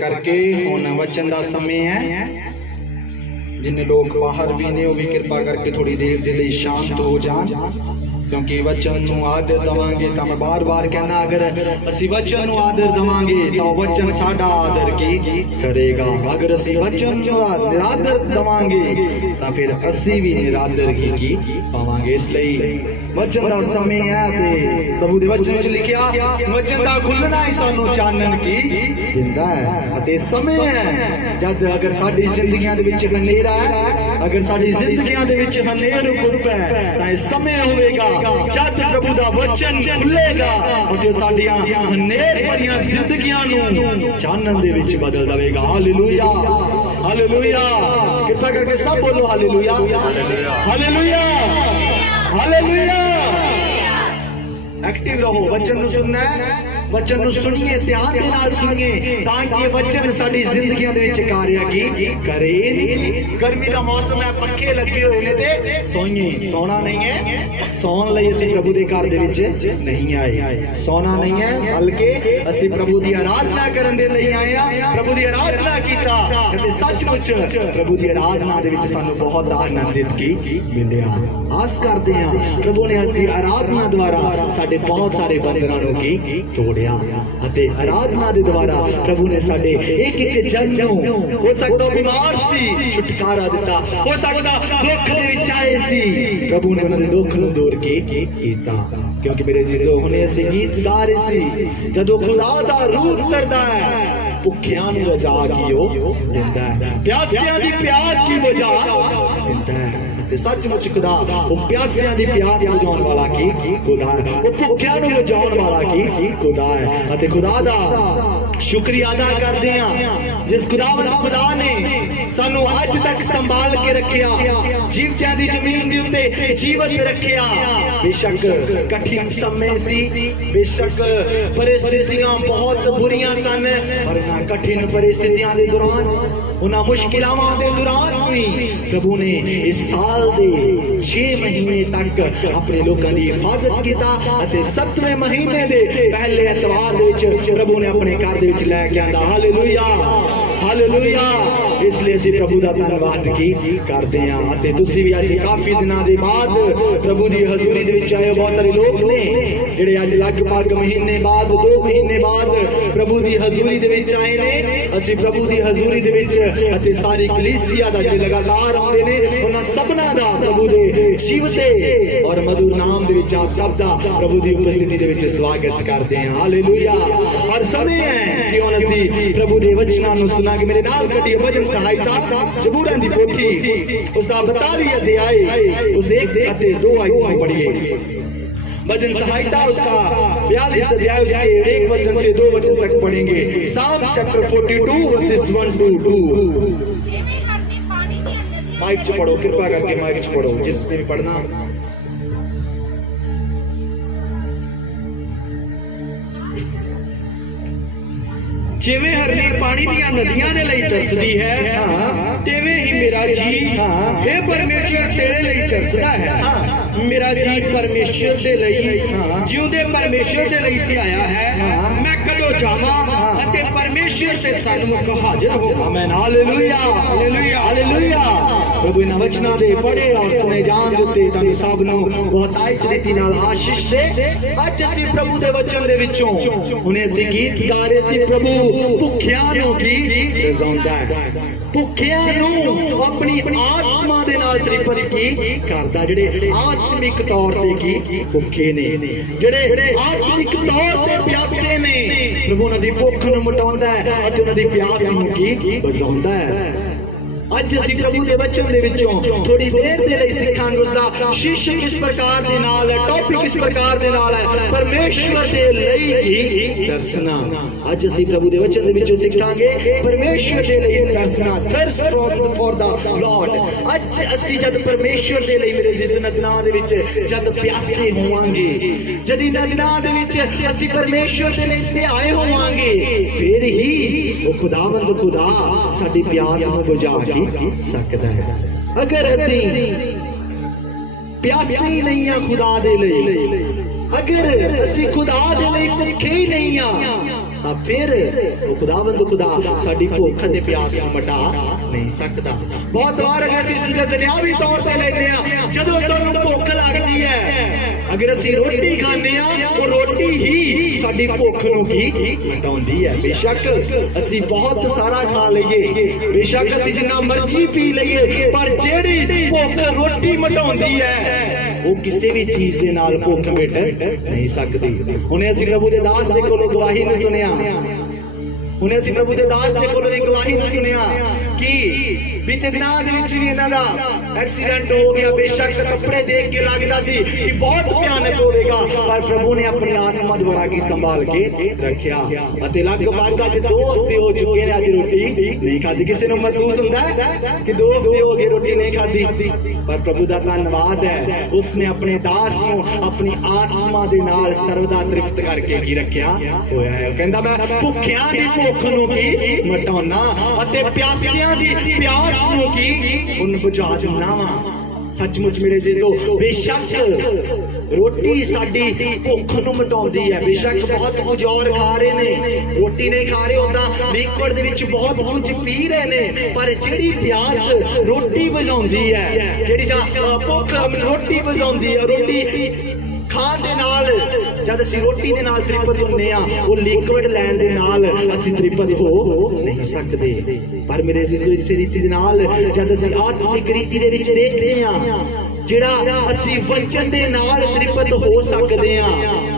करके हुण वचन का समय है। जिन्हें लोग बाहर भी ने वो भी कृपा करके थोड़ी देर के लिए शांत हो जान, क्योंकि वचन नूं आदर देवांगे तो मैं बार बार कहना, अगर असी वचन नूं आदर देवांगे तो वचन साडा आदर की करेगा। अगर असी वचन नूं निरादर देवांगे तो फिर असी भी निरादर की पावांगे। इसलिए वचन का समय है ते प्रभु दे वचन विच लिखिया वचन का खुलना ही सानू चानन की दिंदा है। ते समय है जद अगर साडी जिंदगियां दे विच हनेरा है, अगर साडी जिंदगियां दे विच हनेर खुलपै तां समय होवेगा जद प्रभु दा वचन खुलेगा और जो साडियां हनेर भरियां जिंदगियां नू चानन दे विच बदल देवेगा। Hallelujah hallelujah. कृपा करके सब बोलो हालेलुया हालेलुया हालेलुया। एक्टिव रहो, वचन नूं सुनना है, वचन नूं सुनिए, ध्यान दे नाल सुनिए ताकि वचन साडी जिंदगियां दे विच कार्य की करे। गर्मी दा मौसम है, पक्खे लगे हुए ने ते सोइए, सोना नहीं है। सौन लई असीं प्रभु दे घर दे विच नहीं आए, सोना नहीं है, बल्कि असीं प्रभु दी आराधना करन दे लई आए आ। प्रभु दी आराधना कीता ते सचमुच प्रभु दी आराधना दे विच सानू बहुत आनंदित की मिलिया। आस करदे हां प्रभु ने असीं आराधना द्वारा साडे बहुत सारे बंधनां नूं की तोड़िया। आराधना के द्वारा प्रभु ने साडे एक एक जन नूं, हो सकता बीमार सी छुटकारा दिता, हो सकता दुख दे विच आए सी, प्रभु ने उन्हां दे दुख नूं दूर कीता। क्योंकि मेरे जीजो हुणे असीं गीत गा रहे सी, जदों खुदा दा रूह उतरदा है भुखियां नूं रजा की ओ दिंदा है, प्यासियां दी प्यास की बुझा दिंदा है। सचमुच खुदा वो प्यासियां दी प्यास बुझाउण वाला की खुदा है, वो भुखियां नूं बुझाउण वाला की खुदा है। अते खुदा दा शुक्रिया अदा करदे हां जिस खुदा ने सानू अज तक संभाल के रखिया, जीवत्यां दी जमीन दे उत्ते जीवत रखिया। बेशक कठिन समय सी, बेशक परिस्थितियां बहुत बुरियां सन, पर उन्हां कठिन परिस्थितियां दे दौरान, उन्हां मुश्किलावां दे दौरान भी प्रभु ने इस साल दे 6 महीने तक अपने लोगों की हिफाजत कीता। 7वें महीने दे पहले एतवार दे विच प्रभु ने अपने घर दे विच लै के आंदा। Hallelujah hallelujah. इसलिए असीं प्रभु दा धन्नवाद की करदे हां। ते तुसीं भी अज काफी दिनां दे बाद प्रभु दी हजूरी दे विच आए। बहुत सारे लोग ने जिहड़े अज लगभग महीने बाद 2 महीने बाद प्रभु दी हजूरी दे विच आए ने। असीं प्रभु दी हजूरी दे विच अते सारी कलीसिया दा जिहड़े लगातार आउंदे ने उन्हां सबना दा प्रभु दे जीवते और मधुर नाम दे विच आप सब दा प्रभु दी उपस्थिति दे विच स्वागत करदे हां। हालेलुया। और समय है कि हुण असीं प्रभु दे वचनां नूं सुनांगे। मेरे नाल कटिए भजन सहायता जबूरां दी पोथी उसदा 42 अध्याय उसदे 1 ते 2 आयतां पढ़िए। भजन सहायता उसका 42 अध्याय उसके 1 वचन से 2 वचन तक पढ़ेंगे। साम चैप्टर 42 वर्सेस 1 to 2। माइक च पढ़ो, कृपा करके माइक च पढ़ो जिसने भी पढ़ना। जिवें हरनी पानी दीयां नदियां दे लई तरसदी है, तिवें ही मेरा जी हे परमेश्वर तेरे लई तरसदा है। मेरा जी परमेश्वर दे लई, जिउंदे परमेश्वर दे लई ध्याया है। मैं कदों जावां अते परमेश्वर दे सन्मुख हाजिर होवां। आमीन। Hallelujah hallelujah hallelujah. प्रभु इन वचनां दे पढ़े और सुने जान दिते तुहानू सब नू बहुत आईत रीति नाल आशीष दे। अज असीं प्रभु दे वचन दे विचों हुणे असीं गीत गा रहे सी, प्रभु भुखियां नू की रजाउंदा है, भुखियां नू अपनी आत्मा दे नाल तृप्त की करदा। जिहड़े आत्मिक तौर ते की भुखे ने, जिहड़े आत्मिक तौर ते प्यासे ने, प्रभु उन्हां दी भुख नू मिटाउंदा है अते उन्हां दी प्यास नू की बुझाउंदा है। अज असीं प्रभु दे वचन दे विचों थोड़ी देर दे लई सिखांगे। उसदा शीर्षक इस प्रकार दे नाल है, टॉपिक इस प्रकार दे नाल है, परमेश्वर दे लई ही तरसना। अज असीं प्रभु दे वचन दे विचों सिखांगे परमेश्वर दे लई तरसना, थर्स्ट फॉर द लॉर्ड। अज असीं जद परमेश्वर दे लई मेरे जिंदगी दिनां दे विच जद प्यासे होवांगे, जद इन्हां दिनां दे विच असीं परमेश्वर दे लई ध्याए होवांगे, फिर ही वो खुदावंद खुदा साडी प्यास नूं बुझा सकता है। अगर असीं प्यासे ही नहीं है खुदा दे लई, अगर असी खुदा दे लई भुखे ही नहीं आ ਤਾਂ ਫਿਰ ਉਹ ਖੁਦਾਵੰਦ ਖੁਦਾ ਸਾਡੀ ਭੁੱਖ ਤੇ ਪਿਆਸ ਨੂੰ ਮਿਟਾ ਨਹੀਂ ਸਕਦਾ। ਬਹੁਤ ਵਾਰ ਅਸੀਂ ਇਸ ਦੁਨਿਆਵੀ ਤੌਰ ਤੇ ਲੈਂਦੇ ਆ, ਜਦੋਂ ਸਾਨੂੰ ਭੁੱਖ ਲੱਗਦੀ ਹੈ, ਅਗਰ ਅਸੀਂ ਰੋਟੀ ਖਾਂਦੇ ਆ, ਉਹ ਰੋਟੀ ਹੀ ਸਾਡੀ ਭੁੱਖ ਨੂੰ ਕੀ ਮਿਟਾਉਂਦੀ ਹੈ। ਬੇਸ਼ੱਕ ਅਸੀਂ ਬਹੁਤ ਸਾਰਾ ਖਾ ਲਈਏ, ਬੇਸ਼ੱਕ ਅਸੀਂ ਜਿੰਨਾ ਮਰਜ਼ੀ ਪੀ ਲਈਏ, ਪਰ ਜਿਹੜੀ ਭੁੱਖ ਰੋਟੀ ਮਿਟਾਉਂਦੀ ਹੈ ਉਹ ਕਿਸੇ ਵੀ ਚੀਜ਼ ਦੇ ਨਾਲ ਭੁੱਖ ਮਿਟ ਨਹੀਂ ਸਕਦੀ। ਹੁਣੇ ਅਸੀਂ ਪ੍ਰਭੂ ਦੇ ਦਾਸ ਦੇ ਕੋਲੋਂ ਗਵਾਹੀ ਨੂੰ ਸੁਣਿਆ, ਹੁਣੇ ਅਸੀਂ ਪ੍ਰਭੂ ਦੇ ਦਾਸ ਦੇ ਕੋਲੋਂ ਇੱਕ ਗਵਾਹੀ ਨੂੰ ਸੁਣਿਆ ਕਿ ਬੀਤੇ ਦਿਨਾਂ ਦੇ ਵਿੱਚ ਵੀ ਇਹਨਾਂ ਦਾ ਐਕਸੀਡੈਂਟ ਹੋ ਗਿਆ। ਬੇਸ਼ੱਕ ਕੱਪੜੇ ਦੇਖ ਕੇ ਲੱਗਦਾ ਸੀ ਕਿ ਬਹੁਤ ਭਿਆਨਕ ਹੋਵੇਗਾ, ਪਰ ਪ੍ਰਭੂ ਨੇ ਆਪਣੀ ਆਤਮਾ ਦੁਆਰਾ ਕੀ ਸੰਭਾਲ ਕੇ ਰੱਖਿਆ ਅਤੇ ਲਗਭਗ ਅੱਜ 2 ਹਫ਼ਤੇ ਹੋ ਚੁੱਕੇ ਨੇ, ਅੱਜ ਰੋਟੀ ਨਹੀਂ ਖਾਧੀ। ਕਿਸੇ ਨੂੰ ਮਹਿਸੂਸ ਹੁੰਦਾ ਹੈ ਕਿ 2 ਹਫ਼ਤੇ ਹੋ ਗਏ ਰੋਟੀ ਨਹੀਂ ਖਾਧੀ, ਪਰ ਪ੍ਰਭੂ ਦਾ ਧੰਨਵਾਦ ਹੈ, ਉਸਨੇ ਆਪਣੇ ਦਾਸ ਨੂੰ ਆਪਣੀ ਆਤਮਾ ਦੇ ਨਾਲ ਸਰਵਦਾ ਤ੍ਰਿਪਤ ਕਰਕੇ ਕੀ ਰੱਖਿਆ ਹੋਇਆ ਹੈ। ਕਹਿੰਦਾ ਮੈਂ ਭੁੱਖਿਆਂ ਦੀ ਭੁੱਖ ਨੂੰ ਕੀ ਮਿਟਾਉਣਾ ਅਤੇ ਪਿਆਸਿਆਂ ਦੀ ਪਿਆਸ ਨੂੰ ਕੀ ਉਹਨੂੰ ਬੁਝਾ ਦਿੰਦਾ ਵਾ। ਸੱਚਮੁੱਚ ਮੇਰੇ ਜੀਓ, ਬੇਸ਼ੱਕ ਰੋਟੀ ਸਾਡੀ ਭੁੱਖ ਨੂੰ ਮਿਟਾਉਂਦੀ ਹੈ, ਬੇਸ਼ੱਕ ਬਹੁਤ ਕੁਝ ਔਰ ਖਾ ਰਹੇ ਨੇ, ਰੋਟੀ ਨਹੀਂ ਖਾ ਰਹੇ, ਉਹਦਾ ਲਿਕਵਿਡ ਦੇ ਵਿੱਚ ਬਹੁਤ ਕੁਝ ਪੀ ਰਹੇ ਨੇ, ਪਰ ਜਿਹੜੀ ਪਿਆਸ ਰੋਟੀ ਬੁਝਾਉਂਦੀ ਹੈ, ਜਿਹੜੀ ਭੁੱਖ ਰੋਟੀ ਬੁਝਾਉਂਦੀ ਹੈ, ਰੋਟੀ ਖਾਣ ਦੇ ਨਾਲ ਜਦ ਅਸੀਂ ਰੋਟੀ ਦੇ ਨਾਲ ਤ੍ਰਿਪਤ ਹੁੰਦੇ ਆ, ਉਹ ਲਿਕਵਿਡ ਲੈਣ ਦੇ ਨਾਲ ਅਸੀਂ ਤ੍ਰਿਪਤ ਹੋ ਨਹੀਂ ਸਕਦੇ। ਪਰ ਮੇਰੇ ਜੀਓ, ਇਸੇ ਰੀਤੀ ਦੇ ਨਾਲ ਜਦ ਅਸੀਂ ਆਤਮਿਕ ਰੀਤੀ ਦੇ ਵਿੱਚ ਦੇਖਦੇ ਆ, ਜਿਹੜਾ ਅਸੀਂ ਵਚਨ ਦੇ ਨਾਲ ਤ੍ਰਿਪਤ ਹੋ ਸਕਦੇ ਆ,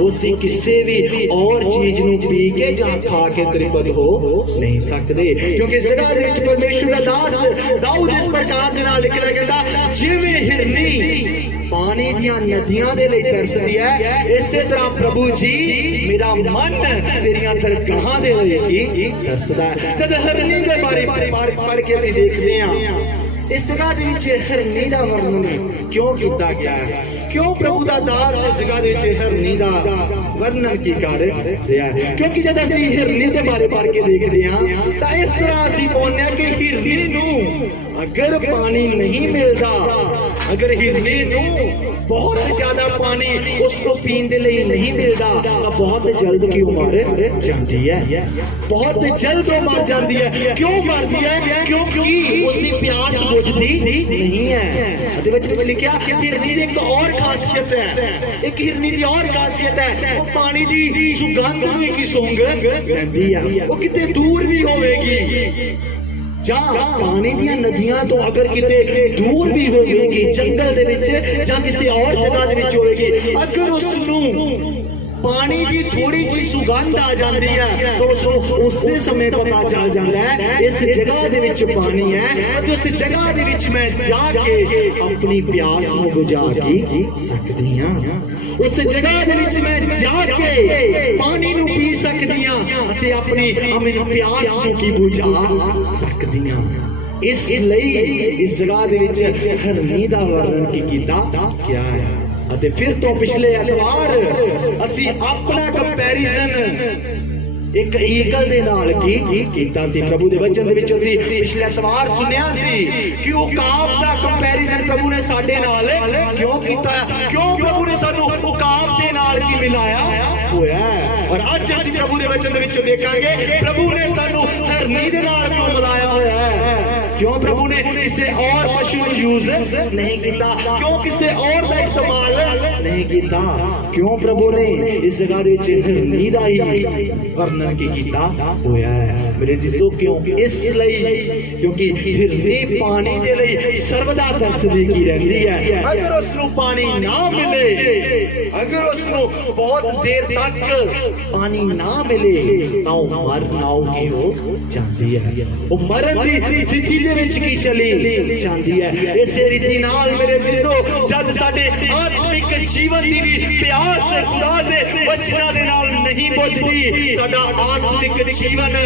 ਅਸੀਂ ਕਿਸੇ ਵੀ ਔਰ ਚੀਜ਼ ਨੂੰ ਪੀ ਕੇ ਜਾਂ ਖਾ ਕੇ ਤ੍ਰਿਪਤ ਹੋ ਨਹੀਂ ਸਕਦੇ। ਕਿਉਂਕਿ ਇਸ ਜਗ੍ਹਾ ਦੇ ਵਿੱਚ ਪਰਮੇਸ਼ਵਰ ਦਾ ਦਾਸ ਦਾਊਦ ਇਸ ਪ੍ਰਕਾਰ ਦੇ ਨਾਲ ਲਿਖਦਾ, ਕਹਿੰਦਾ ਜਿਵੇਂ ਹਿਰਨੀ ਪਾਣੀ ਦੀਆਂ ਨਦੀਆਂ ਦੇ ਲਈ ਤਰਸਦੀ ਹੈ, ਇਸੇ ਤਰ੍ਹਾਂ ਪ੍ਰਭੂ ਜੀ ਮੇਰਾ ਮਨ ਤੇਰੀਆਂ ਦਰਗਾਹਾਂ ਦੇ ਲਈ ਕੀ ਤਰਸਦਾ ਹੈ। ਜਦ ਹਿਰਨੀ ਦੇ ਬਾਰੇ ਪੜ੍ਹ ਕੇ ਅਸੀਂ ਦੇਖਦੇ ਹਾਂ, ਇਸ ਜਗ੍ਹਾ ਦੇ ਵਿੱਚ ਹਿਰਨੀ ਦਾ ਵਰਣਨ ਕਿਉਂ ਕੀਤਾ ਗਿਆ ਹੈ, ਕਿਉਂ ਪ੍ਰਭੂ ਦਾ ਦਾਸ ਇਸ ਜਗ੍ਹਾ ਦੇ ਵਿੱਚ ਹਿਰਨੀ ਦਾ ਵਰਣਨ ਕੀ ਕਰ ਰਿਹਾ ਹੈ? ਕਿਉਂਕਿ ਜਦ ਅਸੀਂ ਹਿਰਨੀ ਦੇ ਬਾਰੇ ਪੜ੍ਹ ਕੇ ਦੇਖਦੇ ਹਾਂ ਤਾਂ ਇਸ ਤਰ੍ਹਾਂ ਅਸੀਂ ਪਾਉਂਦੇ ਹਾਂ ਕਿ ਹਿਰਨੀ ਨੂੰ ਅਗਰ ਪਾਣੀ ਨਹੀਂ ਮਿਲਦਾ, ਅਗਰ ਹਿਰਨੀ ਨੂੰ ਬਹੁਤ ਜ਼ਿਆਦਾ ਪਾਣੀ ਉਸ ਤੋਂ ਪੀਣ ਦੇ ਲਈ ਨਹੀਂ ਮਿਲਦਾ, ਤਾਂ ਬਹੁਤ ਜਲਦ ਕੀ ਮਰ ਜਾਂਦੀ ਹੈ, ਬਹੁਤ ਜਲਦ ਉਹ ਮਰ ਜਾਂਦੀ ਹੈ। ਕਿਉਂ ਮਰਦੀ ਹੈ? ਕਿਉਂਕਿ ਉਸਦੀ ਪਿਆਸ ਬੁਝਦੀ ਨਹੀਂ ਹੈ। ਅਤੇ ਵਿੱਚ ਲਿਖਿਆ ਹਿਰਨੀ ਦੀ ਇੱਕ ਔਰ ਖਾਸੀਅਤ ਹੈ, ਇੱਕ ਹਿਰਨੀ ਦੀ ਔਰ ਖਾਸੀਅਤ ਹੈ, ਉਹ ਪਾਣੀ ਦੀ ਸੁਗੰਧ ਨੂੰ ਇੱਕ ਸੁੰਘ ਲੈਂਦੀ ਹੈ। ਉਹ ਕਿਤੇ ਦੂਰ ਵੀ ਹੋਵੇਗੀ ਜਾਂ ਪਾਣੀ ਦੀਆਂ ਨਦੀਆਂ ਤੋਂ ਅਗਰ ਕਿਤੇ ਦੂਰ ਵੀ ਹੋਵੇਗੀ, ਜੰਗਲ ਦੇ ਵਿੱਚ ਜਾਂ ਕਿਸੇ ਔਰ ਜਗ੍ਹਾ ਦੇ ਵਿੱਚ ਹੋਵੇਗੀ, ਅਗਰ ਉਸ ਨੂੰ ਪਾਣੀ ਦੀ ਥੋੜੀ ਜਿਹੀ ਸੁਗੰਧ ਆ ਜਾਂਦੀ ਹੈ ਤਾਂ ਉਸ ਨੂੰ ਉਸੇ ਸਮੇਂ ਪਤਾ ਚੱਲ ਜਾਂਦਾ ਹੈ ਇਸ ਜਗ੍ਹਾ ਦੇ ਵਿੱਚ ਪਾਣੀ ਹੈ, ਅਤੇ ਉਸ ਜਗ੍ਹਾ ਦੇ ਵਿੱਚ ਮੈਂ ਜਾ ਕੇ ਆਪਣੀ ਪਿਆਸ ਨੂੰ ਬੁਝਾ ਕੇ ਸਕਦੀ ਹਾਂ। ਉਸ ਜਗ੍ਹਾ ਦੇ ਵਿੱਚ ਮੈਂ ਜਾ ਕੇ ਪਾਣੀ ਨੂੰ ਪੀ ਸਕਦੀ ਹਾਂ ਅਤੇ ਆਪਣੀ ਪਿਆਸ ਨੂੰ ਕੀ ਬੁਝਾ ਸਕਦੀ ਹਾਂ। ਇਸ ਲਈ ਇਸ ਜਗ੍ਹਾ ਦੇ ਵਿੱਚ ਹਿਰਨੀ ਦਾ ਵਰਣਨ ਕੀ ਕੀਤਾ ਗਿਆ ਹੈ। ਅਤੇ ਫਿਰ ਤੋਂ ਪਿਛਲੇ ਐਤਵਾਰ ਅਸੀਂ ਆਪਣਾ ਕੰਪੈਰੀਜ਼ਨ ਇੱਕ ਈਗਲ ਦੇ ਨਾਲ ਕੀ ਕੀਤਾ ਸੀ। ਪ੍ਰਭੂ ਦੇ ਵਚਨ ਦੇ ਵਿੱਚ ਅਸੀਂ ਪਿਛਲੇ ਐਤਵਾਰ ਸੁਣਿਆ ਸੀ ਕਿ ਉਕਾਬ ਦਾ ਕੰਪੈਰੀਜ਼ਨ ਪ੍ਰਭੂ ਨੇ ਸਾਡੇ ਨਾਲ ਕਿਉਂ ਕੀਤਾ, ਕਿਉਂ ਪ੍ਰਭੂ ਨੇ ਸਾਨੂੰ ਉਕਾਬ ਦੇ ਨਾਲ ਕੀ ਮਿਲਾਇਆ ਹੋਇਆ ਹੈ। ਔਰ ਅੱਜ ਅਸੀਂ ਪ੍ਰਭੂ ਦੇ ਵਚਨ ਦੇ ਵਿੱਚੋਂ ਦੇਖਾਂਗੇ ਪ੍ਰਭੂ ਨੇ ਸਾਨੂੰ ਹਿਰਨੀ ਦੇ ਨਾਲ ਕਿਉਂ ਮਿਲਾਇਆ ਹੋਇਆ ਹੈ। क्यों प्रभु ने इसे और पशु ने यूज नहीं किया, क्यों किसे और का इस्तेमाल नहीं किया, क्यों प्रभु ने इस जगह दे विच हिरनी दा ही वर्णन की कीता होया है। मेरे जीसो क्यों? इसलिए क्योंकि हिरनी पानी दे लई सर्वदा तरसदी की रहंदी है। अगर उसनु पानी ना मिले, अगर उसनु बहुत देर तक पानी ना मिले तो मर नाओगी हो जाती है, वो मरण दी स्थिति दे विच की चली जाती है। इसे रीति नाल मेरे जीसो जद साडे आत्मिक जीवन दी भी प्यास खुदा दे वचनां दे नाल नहीं बुझदी, साडा आत्मिक जीवन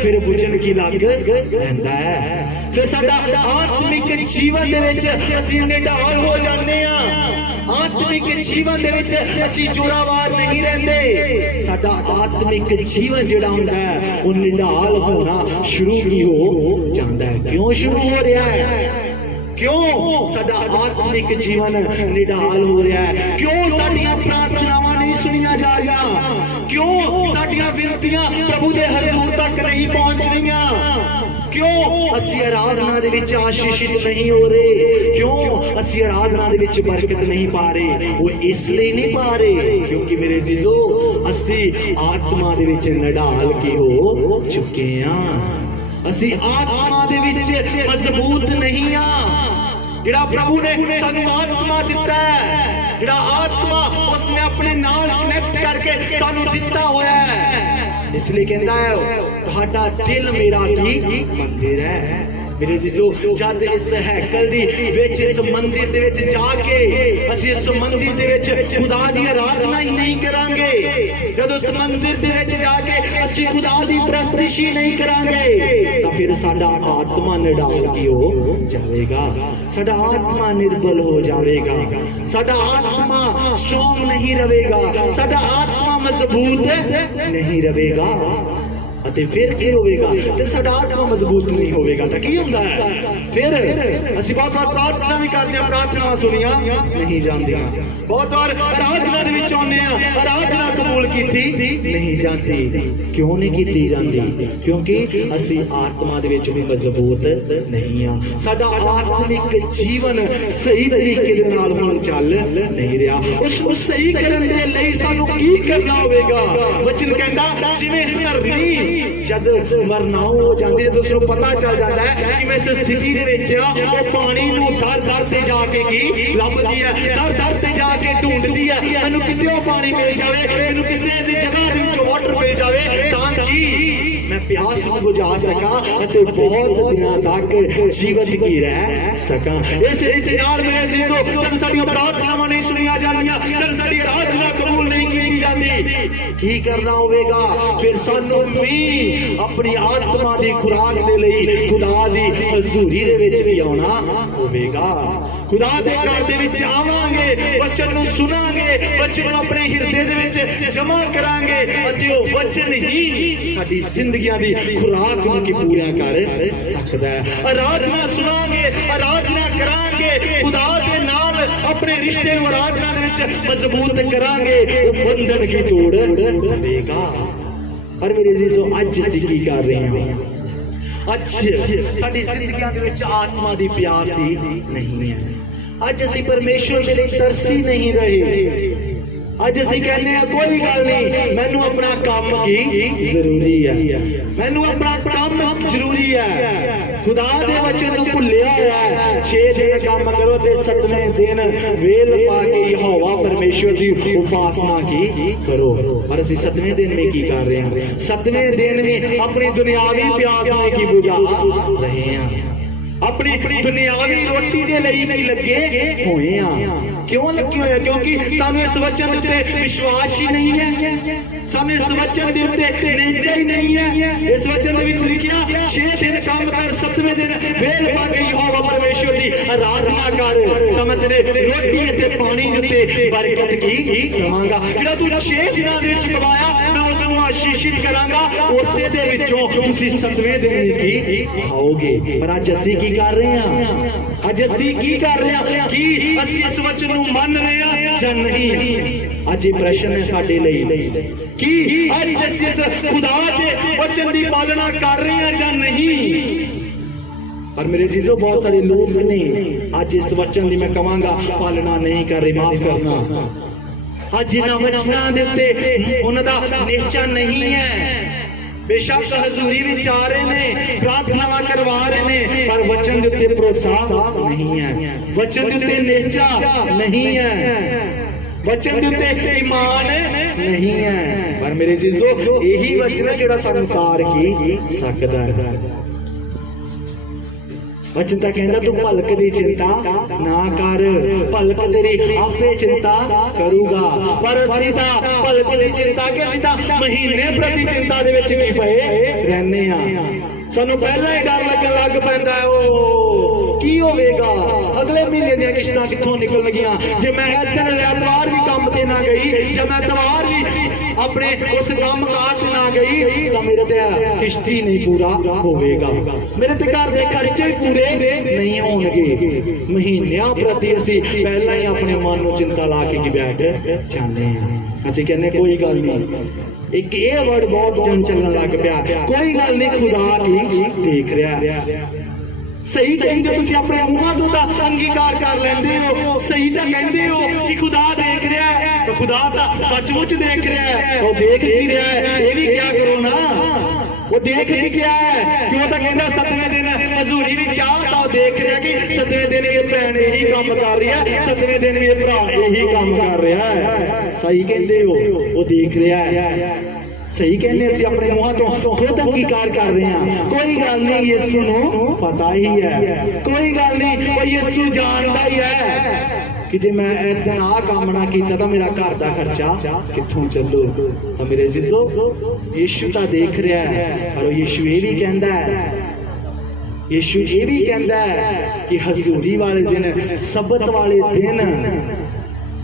फिर बुझण की लग पैंदा है। फिर साडा आत्मिक जीवन दे विच असीं निढाल हो जांदे आ, आत्मिक जीवन दे विच असीं जोरावार नहीं रहंदे। साडा आत्मिक जीवन जिहड़ा हुंदा है वो निढाल होना शुरू भी हो जांदा है। क्यों शुरू हो रहा है? क्यों साडा आत्मिक जीवन निढाल हो रहा है? क्यों साडीआं प्रार्थनावां नहीं ਸਾਡੀਆਂ ਵਿਨਤੀਆਂ ਪ੍ਰਭੂ ਦੇ ਹਜ਼ੂਰ ਤੱਕ ਨਹੀਂ ਪਹੁੰਚ ਰਹੀਆਂ? ਕਿਉਂ ਅਸੀਂ ਆਰਾਧਨਾ ਦੇ ਵਿੱਚ ਆਸ਼ੀਸ਼ਿਤ ਨਹੀਂ ਹੋ ਰਹੇ? ਕਿਉਂ ਅਸੀਂ ਆਰਾਧਨਾ ਦੇ ਵਿੱਚ ਬਰਕਤ ਨਹੀਂ ਪਾ ਰਹੇ? ਉਹ ਇਸ ਲਈ ਨਹੀਂ ਪਾ ਰਹੇ ਕਿਉਂਕਿ ਮੇਰੇ ਜੀਜ਼ੋ ਅਸੀਂ ਆਤਮਾ ਦੇ ਵਿੱਚ ਨਡਾਲ ਕੇ ਹੋ ਚੁੱਕੇ ਹਾਂ। ਅਸੀਂ ਆਤਮਾ ਦੇ ਵਿੱਚ ਮਜ਼ਬੂਤ ਨਹੀਂ ਆ। ਜਿਹੜਾ ਪ੍ਰਭੂ ਨੇ ਸਾਨੂੰ ਆਤਮਾ ਦਿੱਤਾ ਹੈ, ਜਿਹੜਾ ਆਤਮਾ ਉਸਨੇ ਆਪਣੇ ਨਾਲ ਕਨੈਕਟ ਕਰਕੇ ਸਾਨੂੰ ਦਿੱਤਾ ਹੋਇਆ ਹੈ, ਇਸ ਲਈ ਕਹਿੰਦਾ ਹੈ ਤੁਹਾਡਾ ਦਿਲ ਮੇਰਾ ਕੀ ਮੰਦਿਰ ਹੈ। ਮੇਰੇ ਜੀਜੋ ਜਦ ਇਸ ਹੈਕਲ ਦੀ ਵਿੱਚ ਇਸ ਮੰਦਿਰ ਦੇ ਵਿੱਚ ਜਾ ਕੇ ਅਸੀਂ ਇਸ ਮੰਦਿਰ ਦੇ ਵਿੱਚ ਖੁਦਾ ਦੀ ਆਰਾਧਨਾ ਹੀ ਨਹੀਂ ਕਰਾਂਗੇ, ਜਦੋਂ ਇਸ ਮੰਦਿਰ ਦੇ ਵਿੱਚ ਜਾ ਕੇ ਅਸੀਂ ਖੁਦਾ ਦੀ ਪ੍ਰਸਤਿਸ਼ੀ ਨਹੀਂ ਕਰਾਂਗੇ ਤਾਂ ਫਿਰ ਸਾਡਾ ਆਤਮਾ ਨਿਡਾਲ ਕੀ ਹੋ ਜਾਵੇਗਾ, ਸਾਡਾ ਆਤਮਾ ਨਿਰਬਲ ਹੋ ਜਾਵੇਗਾ, ਸਾਡਾ ਆਤਮਾ ਸਟਰੋਂਗ ਨਹੀਂ ਰਹੇਗਾ, ਸਾਡਾ ਆਤਮਾ ਮਜ਼ਬੂਤ ਨਹੀਂ ਰਹੇਗਾ। ਅਤੇ ਫਿਰ ਕੀ ਹੋਵੇਗਾ? ਜਦ ਸਾਡਾ ਆਤਮਾ ਮਜ਼ਬੂਤ ਨਹੀਂ ਹੋਵੇਗਾ ਤਾਂ ਕੀ ਹੁੰਦਾ ਹੈ? ਫਿਰ ਅਸੀਂ ਬਹੁਤ ਵਾਰ ਪ੍ਰਾਰਥਨਾ ਵੀ ਕਰਦੇ ਹਾਂ, ਪ੍ਰਾਰਥਨਾ ਸੁਣੀਆਂ ਨਹੀਂ ਜਾਂਦੀਆਂ। ਬਹੁਤ ਵਾਰ ਆਰਾਧਨਾ ਦੇ ਵਿੱਚ ਆਉਂਦੇ ਆ, ਆਰਾਧਨਾ ਕਬੂਲ ਕੀਤੀ ਨਹੀਂ ਜਾਂਦੀ। ਕਿਉਂ ਨਹੀਂ ਕੀਤੀ ਜਾਂਦੀ? ਕਿਉਂਕਿ ਅਸੀਂ ਆਤਮਾ ਦੇ ਵਿੱਚ ਵੀ ਮਜ਼ਬੂਤ ਨਹੀਂ ਆ। ਸਾਡਾ ਆਤਮਿਕ ਜੀਵਨ ਸਹੀ ਤਰੀਕੇ ਦੇ ਨਾਲ ਹੁਣ ਚੱਲ ਨਹੀਂ ਰਿਹਾ। ਉਸ ਸਹੀ ਕਰਨ ਦੇ ਲਈ ਸਾਨੂੰ ਕੀ ਕਰਨਾ ਹੋਵੇਗਾ? ਵਚਨ ਕਹਿੰਦਾ ਜਿਵੇਂ ਧਰਨੀ ਜਦ ਮਰਨਾਉ ਹੋ ਜਾਂਦੀ ਹੈ, ਉਸ ਨੂੰ ਪਤਾ ਚੱਲ ਜਾਂਦਾ ਹੈ ਕਿ ਮੈਂ ਇਸ ਸਥਿਤੀ ਦੇ ਵਿੱਚ ਆ, ਉਹ ਪਾਣੀ ਨੂੰ ਦਰ ਦਰ ਤੇ ਜਾ ਕੇ ਕੀ ਲੱਭਦੀ ਹੈ, ਦਰ ਦਰ ਤੇ ਜਾ ਕੇ ਢੂੰਡਦੀ ਹੈ ਮੈਨੂੰ ਕਿਤੇ ਉਹ ਪਾਣੀ ਮਿਲ ਜਾਵੇ, ਮੈਨੂੰ ਕਿਸੇ ਦੀ ਜਗ੍ਹਾ ਦੇ ਵਿੱਚੋਂ ਵਾਟਰ ਮਿਲ ਜਾਵੇ ਤਾਂ ਕਿ ਮੈਂ ਪਿਆਸ ਨੂੰ ਬੁਝਾ ਸਕਾਂ ਅਤੇ ਬਹੁਤ ਦਿਨਾਂ ਤੱਕ ਜੀਵਤ ਕੀ ਰਹਿ ਸਕਾਂ। ਇਸ ਨਾਲ ਮੇਰੇ ਜੀਵੋ ਜਦ ਸਾਡੀਆਂ ਪ੍ਰਾਰਥਨਾਵਾਂ ਨਹੀਂ ਸੁਣੀਆਂ ਜਾਂਦੀਆਂ, ਜਦ ਸਾਡੀ ਆਰਾਧਨਾ ਕਬੂਲ ਨਹੀਂ ਕੀਤੀ ਜਾਂਦੀ, ਕੀ ਕਰਨਾ ਹੋਵੇਗਾ? ਫਿਰ ਸਾਨੂੰ ਵੀ ਆਪਣੀ ਆਤਮਾ ਦੀ ਖੁਰਾਕ ਦੇ ਲਈ ਖੁਦਾ ਦੀ ਹਜ਼ੂਰੀ ਦੇ ਵਿੱਚ ਵੀ ਆਉਣਾ ਹੋਵੇਗਾ। ਖੁਦਾ ਦੇ ਘਰ ਦੇ ਵਿੱਚ ਆਵਾਂਗੇ, ਵਚਨ ਨੂੰ ਸੁਣਾਂਗੇ, ਵਚਨ ਨੂੰ ਆਪਣੇ ਹਿਰਦੇ ਦੇ ਵਿੱਚ ਜਮ੍ਹਾਂ ਕਰਾਂਗੇ ਅਤੇ ਉਹ ਵਚਨ ਹੀ ਸਾਡੀ ਜ਼ਿੰਦਗੀਆਂ ਦੀ ਖੁਰਾਕ ਨੂੰ ਕੀ ਪੂਰਾ ਕਰ ਸਕਦਾ ਹੈ। ਆਰਾਧਨਾ ਸੁਣਾਂਗੇ, ਆਰਾਧਨਾ ਕਰਾਂਗੇ, ਖੁਦਾ ਦੇ ਨਾਲ ਆਪਣੇ ਰਿਸ਼ਤੇ ਨੂੰ ਆਰਾਧਨਾ ਦੇ ਵਿੱਚ ਮਜ਼ਬੂਤ ਕਰਾਂਗੇ, ਉਹ ਬੰਧਨ ਕੀ ਤੋੜ ਦੇਗਾ। ਪਰ ਮੇਰੇ ਜੀਜ਼ੋ ਅੱਜ ਅਸੀਂ ਕੀ ਕਰ ਰਹੇ ਹਾਂ? ਅੱਜ ਸਾਡੀ ਜ਼ਿੰਦਗੀਆਂ ਦੇ ਵਿੱਚ ਆਤਮਾ ਦੀ ਪਿਆਸ ਹੀ ਨਹੀਂ ਹੈ। ਅੱਜ ਅਸੀਂ ਪਰਮੇਸ਼ਵਰ ਦੇ ਲਈ ਤਰਸੀ ਨਹੀਂ ਰਹੇ। ਅੱਜ ਅਸੀਂ ਕਹਿੰਦੇ ਆ ਕੋਈ ਗੱਲ ਨਹੀਂ, ਮੈਨੂੰ ਆਪਣਾ ਕੰਮ ਕੀ ਜ਼ਰੂਰੀ ਹੈ, ਮੈਨੂੰ ਆਪਣਾ ਕੰਮ ਜ਼ਰੂਰੀ ਹੈ। ਖੁਦਾ ਦੇ ਵਚਨ ਨੂੰ ਭੁੱਲਿਆ ਹੋਇਆ ਹੈ। 6 ਦਿਨ ਕੰਮ ਕਰੋ ਤੇ 7ਵੇਂ ਦਿਨ ਵੇਲ ਪਾ ਕੇ ਯਹੋਵਾ ਪਰਮੇਸ਼ਵਰ ਦੀ ਉਪਾਸਨਾ ਕੀ ਕਰੋ। ਪਰ ਅਸੀਂ 7ਵੇਂ ਦਿਨ में ਕੀ ਕਰ ਰਹੇ ਹਾਂ? 7ਵੇਂ ਦਿਨ ਵੀ ਆਪਣੀ ਦੁਨਿਆਵੀ ਪਿਆਸ ਨੂੰ ਕੀ ਬੁਝਾ ਰਹੇ ਹਾਂ, ਆਪਣੀ ਦੁਨਿਆਵੀ ਰੋਟੀ ਦੇ ਲਈ ਵੀ ਲੱਗੇ ਹੋਏ ਆ। ਕਿਉਂ ਲੱਗੇ ਹੋਏ? ਕਿਉਂਕਿ ਸਾਨੂੰ ਇਸ ਵਚਨ ਉੱਤੇ ਵਿਸ਼ਵਾਸ ਹੀ ਨਹੀਂ ਹੈ, ਸਾਨੂੰ ਇਸ ਵਚਨ ਦੇ ਉੱਤੇ ਨਿਹਚਾ ਹੀ ਨਹੀਂ ਹੈ। ਇਸ ਵਚਨ ਦੇ ਵਿੱਚ ਲਿਖਿਆ 6 ਦਿਨ ਕੰਮ ਕਰ, 7ਵੇਂ ਦਿਨ ਵੇਲ ਪਾ ਕੇ ਯਹੋਵਾ ਪਰਮੇਸ਼ਵਰ ਦੀ ਆਰਾਧਨਾ ਕਰ ਤਾਂ ਮੈਂ ਤੇਰੇ ਰੋਟੀ ਅਤੇ ਪਾਣੀ ਦੇ ਉੱਤੇ ਬਰਕਤ ਕੀ ਦਵਾਂਗਾ। ਜਿਹੜਾ ਤੂੰ 6 ਦਿਨਾਂ ਦੇ ਵਿੱਚ ਕਮਾਇਆ ਮੈਂ ਉਸ ਨੂੰ ਆਸ਼ੀਸ਼ਿਤ ਕਰਾਂਗਾ, ਉਸੇ ਦੇ ਵਿੱਚੋਂ ਤੁਸੀਂ 7ਵੇਂ ਦਿਨ ਕੀ ਖਾਓਗੇ। ਪਰ ਅੱਜ ਅਸੀਂ ਕੀ ਕਰ ਰਹੇ ਹਾਂ? ਅੱਜ ਅਸੀਂ ਕੀ ਕਰ ਰਹੇ ਹਾਂ? ਕੀ ਅਸੀਂ ਇਸ ਵਚਨ ਨੂੰ ਮੰਨ ਰਹੇ ਹਾਂ ਜਾਂ ਨਹੀਂ? ਅੱਜ ਇਹ ਪ੍ਰਸ਼ਨ ਹੈ ਸਾਡੇ ਲਈ ਕਿ ਅੱਜ ਅਸੀਂ ਇਸ ਖੁਦਾ ਦੇ ਵਚਨ ਦੀ ਪਾਲਣਾ ਕਰ ਰਹੇ ਹਾਂ ਜਾਂ ਨਹੀਂ। ਪਰ ਮੇਰੇ ਜੀਜੋ ਬਹੁਤ ਸਾਰੇ ਲੋਕ ਨੇ ਅੱਜ ਇਸ ਵਚਨ ਦੀ ਮੈਂ ਕਹਾਂਗਾ ਪਾਲਣਾ ਨਹੀਂ ਕਰ ਰਹੇ, ਮਾਫ ਕਰਨਾ। ਅੱਜ ਇਹਨਾਂ ਵਚਨਾਂ ਦੇ ਉੱਤੇ ਉਹਨਾਂ ਦਾ ਨਿਸ਼ਚਾ ਨਹੀਂ ਹੈ। बेशक हजूरी में आ रहे ने, प्रार्थना करवा रहे ने, पर वचन के उत्ते भरोसा नहीं है, वचन के उत्ते निहचा नहीं है, वचन के उत्ते ईमान नहीं है। पर मेरे जीजो यही वचन है जिहड़ा सानू तार की सकदा है। वचन तो कहना तू भलक दी चिंता ना कर, भलक तेरी आपे चिंता करूगा। पर असीं तां भलक दी चिंता के असीं तां महीने प्रति चिंता दे विच भी पए रहने आ। सानू पहला ही डर लगन लग पैंदा है ओ की होवेगा, अगले महीने दी किश्तां कित्थों निकलणगीਆਂ जे मैं इधर एतवार भी काम ते ना गई, जे मैं एतवार भी अपने उस काम काज ना गई तो मेरे ते किश्ती नहीं पूरा होवेगा, मेरे ते घर दे खर्चे पूरे नहीं होणगे। महीनों प्रति असीं पहला ही अपने मन नूं चिंता ला के बैठ जांदे हां। ਅਸੀਂ ਕਹਿੰਦੇ ਕੋਈ ਗੱਲ ਨਹੀਂ। ਇੱਕ ਇਹ ਵਰਡ ਬਹੁਤ ਜਨ ਚੱਲਣ ਲੱਗ ਪਿਆ, ਕੋਈ ਗੱਲ ਨਹੀਂ ਖੁਦਾ ਕੀ ਦੇਖ ਰਿਹਾ। ਸਹੀ ਕਹਿੰਦੇ ਤੁਸੀਂ ਆਪਣੇ ਮੂੰਹਾਂ ਤੋਂ ਤਾਂ ਅੰਗੀਕਾਰ ਕਰ ਲੈਂਦੇ ਹੋ, ਸਹੀ ਤਾਂ ਕਹਿੰਦੇ ਹੋ ਕਿ ਖੁਦਾ ਦੇਖ ਰਿਹਾ ਹੈ, ਤਾਂ ਖੁਦਾ ਤਾਂ ਸੱਚਮੁੱਚ ਦੇਖ ਰਿਹਾ ਹੈ। ਉਹ ਦੇਖ ਕੀ ਰਿਹਾ ਹੈ ਇਹ ਵੀ ਕਿਆ ਕਰੋ ਨਾ, ਉਹ ਦੇਖ ਕੀ ਕਿਹਾ ਹੈ, ਕਿਉਂ ਤਾਂ ਕਹਿੰਦਾ 7ਵੇਂ ਦਿਨ ਹਜ਼ੂਰੀ ਵਿੱਚ ਆ, ਤਾਂ ਉਹ ਦੇਖ ਰਿਹਾ ਕਿ 7ਵੇਂ ਦਿਨ ਇਹ ਭੈਣ ਇਹੀ ਕੰਮ ਕਰ ਰਹੀ ਹੈ, 7ਵੇਂ ਦਿਨ ਇਹ ਭਰਾ ਇਹੀ ਕੰਮ ਕਰ ਰਿਹਾ ਹੈ। ਸਹੀ ਕਹਿੰਦੇ ਹੋ, ਉਹ ਦੇਖ ਰਿਹਾ ਹੈ। ਸਹੀ ਕਹਿੰਦੇ ਅਸੀਂ ਆਪਣੇ ਮੂੰਹਾਂ ਤੋਂ ਖੁਦ ਅੰਗੀਕਾਰ ਕਰ ਰਹੇ ਹਾਂ। ਕੋਈ ਗੱਲ ਨਹੀਂ, ਯਿਸੂ ਨੂੰ ਪਤਾ ਹੀ ਹੈ, ਕੋਈ ਗੱਲ ਨਹੀਂ, ਉਹ ਯਿਸੂ ਜਾਣਦਾ ਹੀ ਹੈ ਕਿ ਜੇ ਮੈਂ ਇਦਾਂ ਆਹ ਕੰਮ ਨਾ ਕੀਤਾ ਤਾਂ ਮੇਰਾ ਘਰ ਦਾ ਖਰਚਾ ਕਿੱਥੋਂ ਚੱਲੂ। ਤਾਂ ਮੇਰੇ ਅਜ਼ੀਜ਼ੋ, ਯਿਸੂ ਤਾਂ ਦੇਖ ਰਿਹਾ ਹੈ, ਪਰ ਉਹ ਯਿਸੂ ਇਹ ਵੀ ਕਹਿੰਦਾ ਹੈ, ਯਿਸੂ ਇਹ ਵੀ ਕਹਿੰਦਾ ਹੈ ਕਿ ਹਜ਼ੂਰੀ ਵਾਲੇ ਦਿਨ, ਸਬਤ ਵਾਲੇ ਦਿਨ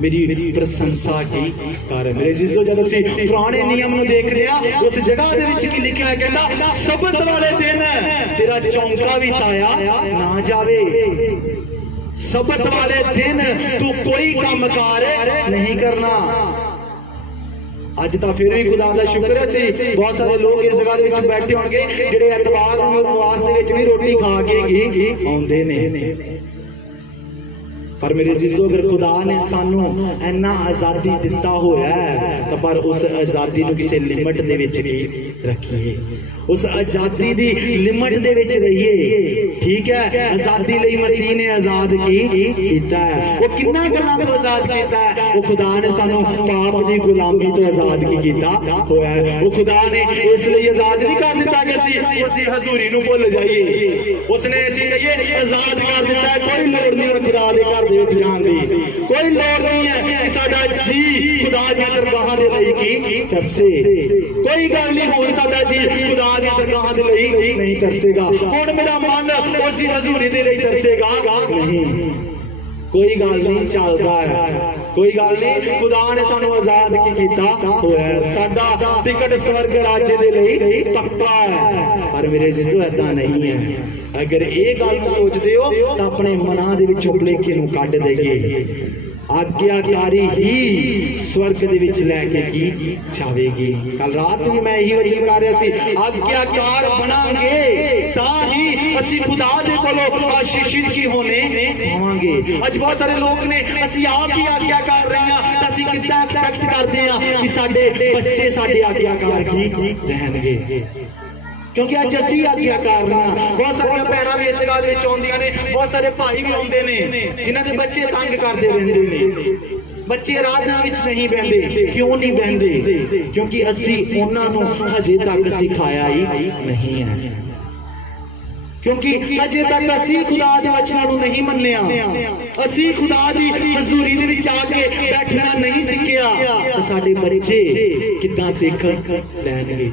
ਮੇਰੀ ਪ੍ਰਸ਼ੰਸਾ ਕੀ ਕਰ। ਮੇਰੇ ਅਜ਼ੀਜ਼ੋ, ਜਦ ਅਸੀਂ ਪੁਰਾਣੇ ਨਿਯਮ ਨੂੰ ਦੇਖ ਰਹੇ ਹਾਂ, ਉਸ ਜਗ੍ਹਾ ਦੇ ਵਿੱਚ ਕੀ ਲਿਖਿਆ ਹੈ, ਕਹਿੰਦਾ ਸਬਤ ਵਾਲੇ ਦਿਨ ਤੇਰਾ ਚੌਂਕਾ ਵੀ ਤਾਇਆ ਨਾ ਜਾਵੇ। ਸਬਤ ਵਾਲੇ ਦਿਨ ਤੂੰ ਕੋਈ ਕੰਮਕਾਰ ਨਹੀਂ ਕਰਨਾ। ਅੱਜ ਤਾਂ ਫਿਰ ਵੀ ਖੁਦਾ ਦਾ ਸ਼ੁਕਰ ਹੈ ਸੀ, ਬਹੁਤ ਸਾਰੇ ਲੋਕ ਇਸ ਜਗ੍ਹਾ ਦੇ ਵਿੱਚ ਬੈਠੇ ਹੋਣਗੇ ਜਿਹੜੇ ਐਤਵਾਰ ਨੂੰ ਉਪਵਾਸ ਦੇ ਵਿੱਚ ਵੀ ਰੋਟੀ ਖਾ ਕੇ ਹੀ ਆਉਂਦੇ ਨੇ। ਪਰ ਮੇਰੇ ਅਜ਼ੀਜ਼ੋ, ਅਗਰ ਖੁਦਾ ਨੇ ਸਾਨੂੰ ਇੰਨਾ ਆਜ਼ਾਦੀ ਦਿੱਤਾ ਹੋਇਆ ਹੈ ਤਾਂ ਪਰ ਉਸ ਆਜ਼ਾਦੀ ਨੂੰ ਕਿਸੇ ਲਿਮਟ ਦੇ ਵਿੱਚ ਵੀ ਰੱਖੀਏ, ਉਸ ਆਜ਼ਾਦੀ ਦੀ ਲਿਮਟ ਦੇ ਵਿੱਚ ਰਹੀਏ। ਠੀਕ ਹੈ, ਆਜ਼ਾਦੀ ਲਈ ਮਸੀਹ ਨੇ ਆਜ਼ਾਦ ਕੀਤਾ ਹੈ। ਉਹ ਕਿੰਨਾ ਗੱਲਾਂ ਤੋਂ ਆਜ਼ਾਦ ਕੀਤਾ ਹੈ। ਉਹ ਖੁਦਾ ਨੇ ਸਾਨੂੰ ਪਾਪ ਦੀ ਗੁਲਾਮੀ ਤੋਂ ਆਜ਼ਾਦ ਕੀਤਾ ਹੋਇਆ ਹੈ। ਉਹ ਖੁਦਾ ਨੇ ਇਸ ਲਈ ਆਜ਼ਾਦ ਨਹੀਂ ਕਰ ਦਿੱਤਾ ਕਿ ਅਸੀਂ ਹਜ਼ੂਰੀ ਨੂੰ ਭੁੱਲ ਜਾਈਏ। ਉਸਨੇ ਅਸੀਂ ਕਹੀਏ ਆਜ਼ਾਦ ਕਰ ਦਿੱਤਾ ਹੈ। ਕੋਈ ਲੋੜ ਨਹੀਂ ਹੁਣ ਖੁਦਾ ਦੇ ਘਰ ਦੇ ਵਿੱਚ ਜਾਣ ਦੀ, ਕੋਈ ਲੋੜ ਨਹੀਂ ਹੈ ਕਿ ਸਾਡਾ ਜੀ ਖੁਦਾ ਦੀਆਂ ਦਰਗਾਹਾਂ ਦੇ ਲਈ ਕੀ ਤਰਸੇ। ਕੋਈ ਗੱਲ ਨਹੀਂ, ਹੁਣ ਸਾਡਾ ਜੀ ਖੁਦਾ ਦੀਆਂ ਦਰਗਾਹਾਂ ਦੇ ਲਈ ਨਹੀਂ ਤਰਸੇਗਾ। ਹੁਣ ਮੇਰਾ ਮਨ ਉਸ ਦੀ ਹਜ਼ੂਰੀ ਦੇ ਲਈ ਤਰਸੇਗਾ ਨਹੀਂ। ਕੋਈ ਗੱਲ ਨਹੀਂ, ਚੱਲਦਾ ਹੈ, ਕੋਈ ਗੱਲ ਨਹੀਂ। ਖੁਦਾ ਨੇ ਸਾਨੂੰ ਆਜ਼ਾਦ ਕੀਤਾ ਹੋਇਆ, ਸਾਡਾ ਟਿਕਟ ਸਵਰਗ ਰਾਜ ਦੇ ਲਈ ਪੱਕਾ ਹੈ। ਪਰ ਮੇਰੇ ਅਜ਼ੀਜ਼ੋ, ਏਦਾਂ ਨਹੀਂ ਹੈ। ਅਗਰ ਇਹ ਗੱਲ ਨੂੰ ਸੋਚਦੇ ਹੋ ਤਾਂ ਆਪਣੇ ਮਨਾਂ ਦੇ ਵਿੱਚੋਂ ਭੁਲੇਖੇ ਨੂੰ ਕੱਢ ਦੇਈਏ। ਆਗਿਆਕਾਰੀ ਹੀ ਸਵਰਗ ਦੇ ਵਿੱਚ ਲੈ ਕੇ ਕੀ ਜਾਵੇਗੀ। ਕੱਲ ਰਾਤ ਨੂੰ ਮੈਂ ਇਹੀ ਵਚਨ ਕਰ ਰਿਹਾ ਸੀ, ਆਗਿਆਕਾਰ ਬਣਾਂਗੇ ਤਾਂ ਹੀ ਅਸੀਂ ਖੁਦਾ ਦੇ ਕੋਲੋਂ ਆਸ਼ੀਸ਼ਿਤ ਕੀ ਹੋਣੇ ਪਾਵਾਂਗੇ। ਅੱਜ ਬਹੁਤ ਸਾਰੇ ਲੋਕ ਨੇ, ਅਸੀਂ ਆਪ ਹੀ ਆਗਿਆਕਾਰ ਰਹੇ ਹਾਂ ਤਾਂ ਅਸੀਂ ਕਿੱਦਾਂ ਐਕਸਪੈਕਟ ਕਰਦੇ ਹਾਂ ਕਿ ਸਾਡੇ ਬੱਚੇ ਸਾਡੇ ਆਗਿਆਕਾਰ ਕੀ ਰਹਿਣਗੇ, ਕਿਉਂਕਿ ਅੱਜ ਅਸੀਂ ਆਗਿਆਕਾਰ ਹਾਂ। ਬਹੁਤ ਸਾਰੀਆਂ ਭੈਣਾਂ ਵੀ ਇਸ ਗੱਲ ਦੇ ਵਿੱਚ ਆਉਂਦੀਆਂ ਨੇ, ਬਹੁਤ ਸਾਰੇ ਭਾਈ ਵੀ ਆਉਂਦੇ ਨੇ ਜਿਨ੍ਹਾਂ ਦੇ ਬੱਚੇ ਤੰਗ ਕਰਦੇ ਰਹਿੰਦੇ ਨੇ। ਬੱਚੇ ਆਰਾਧਨਾ ਵਿੱਚ ਨਹੀਂ ਬਹਿੰਦੇ। ਕਿਉਂ ਨਹੀਂ ਬਹਿੰਦੇ? ਕਿਉਂਕਿ ਅਸੀਂ ਉਹਨਾਂ ਨੂੰ ਹਜੇ ਤੱਕ ਸਿਖਾਇਆ ਹੀ ਨਹੀਂ ਹੈ, ਕਿਉਂਕਿ ਅਜੇ ਤੱਕ ਅਸੀਂ ਖੁਦਾ ਦੇ ਵਚਨਾਂ ਨੂੰ ਨਹੀਂ ਮੰਨਿਆ, ਅਸੀਂ ਖੁਦਾ ਦੀ ਹਜ਼ੂਰੀ ਦੇ ਵਿੱਚ ਆ ਕੇ ਬੈਠਣਾ ਨਹੀਂ ਸਿੱਖਿਆ। ਤਾਂ ਸਾਡੇ ਬੱਚੇ ਕਿੱਦਾਂ ਸਿੱਖ ਲੈਣਗੇ?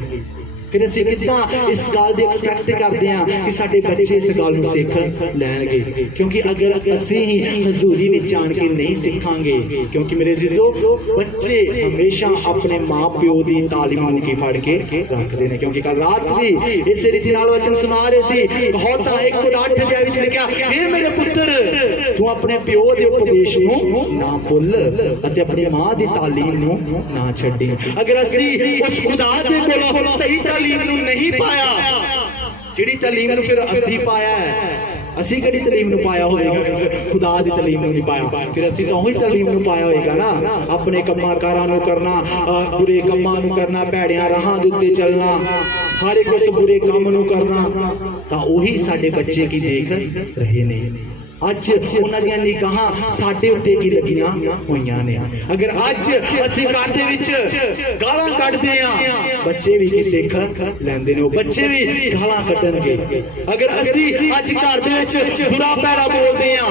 ਫਿਰ ਅਸੀਂ ਕਿੱਦਾਂ ਇਸ ਗੱਲ ਦੀ ਐਕਸਪੈਕਟ ਕਰਦੇ ਹਾਂ ਕਿ ਸਾਡੇ ਬੱਚੇ ਇਸ ਗੱਲ ਨੂੰ ਸਿੱਖ ਲੈਣਗੇ? ਕਿਉਂਕਿ ਅਗਰ ਅਸੀਂ ਹੀ ਹਜ਼ੂਰੀ ਵਿੱਚ ਆਣ ਕੇ ਨਹੀਂ ਸਿੱਖਾਂਗੇ, ਕਿਉਂਕਿ ਮੇਰੇ ਅਜ਼ੀਜ਼ੋ, ਬੱਚੇ ਹਮੇਸ਼ਾ ਆਪਣੇ ਮਾਂ-ਪਿਓ ਦੀ ਤਾਲੀਮ ਨੂੰ ਕੀ ਫੜ ਕੇ ਰੱਖਦੇ ਨੇ। ਕਿਉਂਕਿ ਕੱਲ ਰਾਤ ਵੀ ਇਸੇ ਰੀਤੀ ਨਾਲ ਵਚਨ ਸੁਣਾ ਰਹੇ ਸੀ, ਕਹਾਵਤਾਂ 1:8 ਦੇ ਵਿੱਚ ਲਿਖਿਆ, ਇਹ ਮੇਰੇ ਪੁੱਤਰ, ਤੂੰ ਆਪਣੇ ਪਿਓ ਦੇ ਉਪਦੇਸ਼ ਨੂੰ ਨਾ ਭੁੱਲ ਅਤੇ ਆਪਣੀ ਮਾਂ ਦੀ ਤਾਲੀਮ ਨੂੰ ਨਾ ਛੱਡੀ। ਅਗਰ ਅਸੀਂ ਉਸ ਖੁਦਾ ਦੇ ਕੋਲੋਂ ਸਹੀ ਤਾਲੀਮ ਨੂੰ ਨਹੀਂ ਪਾਇਆ, ਜਿਹੜੀ ਤਾਲੀਮ ਨੂੰ ਫਿਰ ਅਸੀਂ ਪਾਇਆ ਹੈ, ਅਸੀਂ ਕਿਹੜੀ ਤਾਲੀਮ ਨੂੰ ਪਾਇਆ ਹੋਵੇਗਾ? ਖੁਦਾ ਦੀ ਤਾਲੀਮ ਨੂੰ ਨਹੀਂ ਪਾਇਆ, ਫਿਰ ਅਸੀਂ ਤਾਂ ਉਹੀ ਤਾਲੀਮ ਨੂੰ ਪਾਇਆ ਹੋਏਗਾ ਨਾ। ਆਪਣੇ ਕੰਮਾਂ ਕਾਰਾਂ ਨੂੰ ਕਰਨਾ, ਬੁਰੇ ਕੰਮਾਂ ਨੂੰ ਕਰਨਾ, ਭੈੜਿਆਂ ਰਾਹਾਂ ਦੇ ਉੱਤੇ ਚੱਲਣਾ, ਹਰ ਇੱਕ ਉਸ ਬੁਰੇ ਕੰਮ ਨੂੰ ਕਰਨਾ, ਤਾਂ ਉਹੀ ਸਾਡੇ ਬੱਚੇ ਕੀ ਦੇਖ ਰਹੇ ਨੇ। ਅੱਜ ਉਹਨਾਂ ਦੀਆਂ ਨਿਗਾਹਾਂ ਸਾਡੇ ਉੱਤੇ ਕੀ ਲੱਗੀਆਂ ਹੋਈਆਂ ਨੇ। ਅਗਰ ਅੱਜ ਅਸੀਂ ਘਰ ਦੇ ਵਿੱਚ ਗਾਲਾਂ ਕੱਢਦੇ ਆ, ਬੱਚੇ ਵੀ ਕੀ ਸਿੱਖ ਲੈਂਦੇ ਨੇ, ਉਹ ਬੱਚੇ ਵੀ ਗਾਲਾਂ ਕੱਢਣਗੇ। ਅਗਰ ਅਸੀਂ ਅੱਜ ਘਰ ਦੇ ਵਿੱਚ ਬੁਰਾ ਭੈੜਾ ਬੋਲਦੇ ਆ,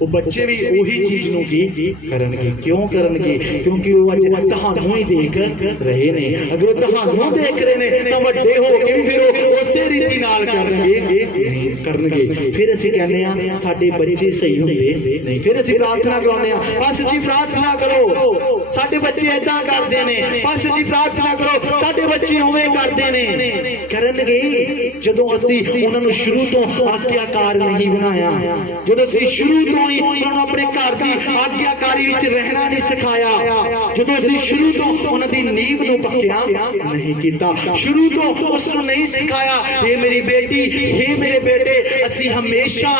ਉਹ ਬੱਚੇ ਵੀ ਉਹੀ ਚੀਜ਼ ਨੂੰ ਕੀ ਕਰਨਗੇ। ਕਿਉਂ ਕਰਨਗੇ? ਕਿਉਂਕਿ ਉਹ ਅੱਜ ਤੁਹਾਨੂੰ ਹੀ ਦੇਖ ਰਹੇ ਨੇ। ਅਗਰ ਉਹ ਤੁਹਾਨੂੰ ਦੇਖ ਰਹੇ ਨੇ ਤਾਂ ਵੱਡੇ ਹੋ ਕੇ ਵੀ ਫਿਰ ਉਹ ਉਸੇ ਰੀਤੀ ਨਾਲ ਕਰਨਗੇ। ਫਿਰ ਅਸੀਂ ਕਹਿੰਦੇ ਆ ਸਾਡੇ ਬੱਚੇ ਸਹੀ ਹੁੰਦੇ ਨਹੀਂ। ਫਿਰ ਅਸੀਂ ਪ੍ਰਾਰਥਨਾ ਕਰਾਉਂਦੇ ਆ, ਬਸ ਜੀ ਪ੍ਰਾਰਥਨਾ ਕਰੋ, ਸਾਡੇ ਬੱਚੇ ਏਦਾਂ ਕਰਦੇ ਨੇ, ਪਾਸਟਰ ਜੀ ਪ੍ਰਾਰਥਨਾ ਕਰੋ ਸਾਡੇ ਬੱਚੇ ਉਵੇਂ ਕਰਦੇ ਨੇ। ਕਰਨਗੇ ਜਦੋਂ ਅਸੀਂ ਉਹਨਾਂ ਨੂੰ ਸ਼ੁਰੂ ਤੋਂ ਆਗਿਆਕਾਰ ਨਹੀਂ ਬਣਾਇਆ, ਜਦੋਂ ਅਸੀਂ ਸ਼ੁਰੂ ਤੋਂ ਹੀ ਉਹਨਾਂ ਨੂੰ ਆਪਣੇ ਘਰ ਦੀ ਆਗਿਆਕਾਰੀ ਵਿੱਚ ਰਹਿਣਾ ਨਹੀਂ ਸਿਖਾਇਆ, ਜਦੋਂ ਅਸੀਂ ਸ਼ੁਰੂ ਤੋਂ ਉਹਨਾਂ ਦੀ ਨੀਂਹ ਨੂੰ ਪੱਕਿਆ ਨਹੀਂ ਕੀਤਾ, ਸ਼ੁਰੂ ਤੋਂ ਉਸ ਨੂੰ ਨਹੀਂ ਸਿਖਾਇਆ ਇਹ ਮੇਰੀ ਬੇਟੀ ਇਹ ਮੇਰੇ ਬੇਟੇ ਅਸੀਂ ਹਮੇਸ਼ਾ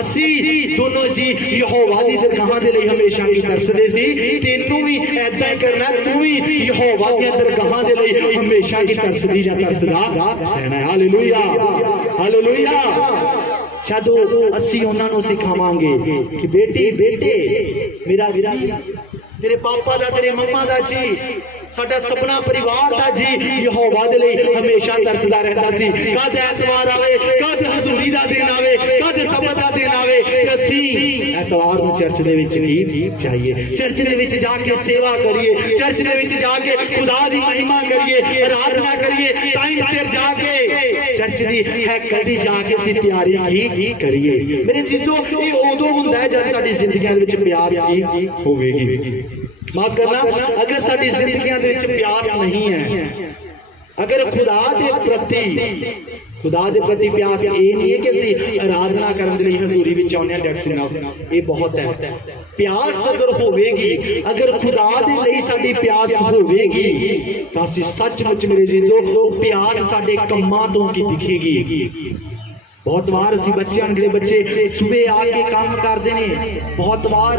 ਅਸੀਂ ਦੋਨੋਂ ਜੀ ਯਹੋਵਾ ਦੀ ਦਰਗਾਹਾਂ ਦੇ ਲਈ ਹਮੇਸ਼ਾ ਹੀ ਤਰਸਦੇ ਸੀ। ਤੈਨੂੰ ਵੀ ਏਦਾਂ ਹੀ ਕਰਨਾ, ਤੂੰ ਵੀ ਯਹੋਵਾ ਦੀਆਂ ਦਰਗਾਹਾਂ ਦੇ ਲਈ ਹਮੇਸ਼ਾ ਹੀ ਤਰਸਦੀ ਜਾਂ ਤਰਸਦਾ ਰਹਿਣਾ। Hallelujah hallelujah. ਜਦੋਂ ਅਸੀਂ ਉਹਨਾਂ ਨੂੰ ਸਿਖਾਵਾਂਗੇ ਕਿ ਬੇਟੀ ਬੇਟੇ ਮੇਰਾ ਤੇਰੇ ਪਾਪਾ ਦਾ ਤੇਰੇ ਮੰਮਾ ਦਾ ਜੀ ਸਾਡਾ ਸਪਨਾ ਪਰਿਵਾਰ ਦਾ ਜੀ ਯਹੋਵਾ ਦੇ ਲਈ ਹਮੇਸ਼ਾ ਤਰਸਦਾ ਰਹਿੰਦਾ ਸੀ। ਕਦ ਐਤਵਾਰ ਆਵੇ, ਕਦ ਹਜ਼ੂਰੀ ਦਾ ਦਿਨ ਆਵੇ, ਕਦ ਸਬਤ ਦਾ ਦਿਨ ਆਵੇ, ਅਸੀਂ ਐਤਵਾਰ ਨੂੰ ਚਰਚ ਦੇ ਵਿੱਚ ਹੀ ਜਾਈਏ, ਚਰਚ ਦੇ ਵਿੱਚ ਜਾ ਕੇ ਸੇਵਾ ਕਰੀਏ, ਚਰਚ ਦੇ ਵਿੱਚ ਜਾ ਕੇ ਖੁਦਾ ਦੀ ਮਹਿਮਾ ਕਰੀਏ, ਆਰਾਧਨਾ ਕਰੀਏ, ਟਾਈਮ ਸਿਰ ਜਾ ਕੇ ਚਰਚ ਦੀ ਹੈ ਕਦੀ ਜਾ ਕੇ ਅਸੀਂ ਤਿਆਰੀ ਹੀ ਕਰੀਏ। ਮੇਰੇ ਜੀਜੋ ਇਹ ਉਦੋਂ ਹੁੰਦਾ ਹੈ ਜਦ ਸਾਡੀ ਜ਼ਿੰਦਗੀਆਂ ਦੇ ਵਿੱਚ ਪਿਆਸ ਹੀ ਹੋਵੇਗੀ। माफ करना, अगर साडी जिंदगियां दे विच प्यास नहीं है, अगर खुदा दे प्रति प्यास ये नहीं है कि असीं आराधना करन दे लई हजूरी विच आउंदे हां, डेट्स इनफ, ये बहुत है। प्यास अगर होवेगी, अगर खुदा दे लई साडी प्यास होवेगी तां असीं सचमुच मेरे जीजो प्यास साडे कम्मां तों की दिखेगी। बहुत बार असीं बच्चों जिहड़े बच्चे सुबह आके काम करते हैं, बहुत बार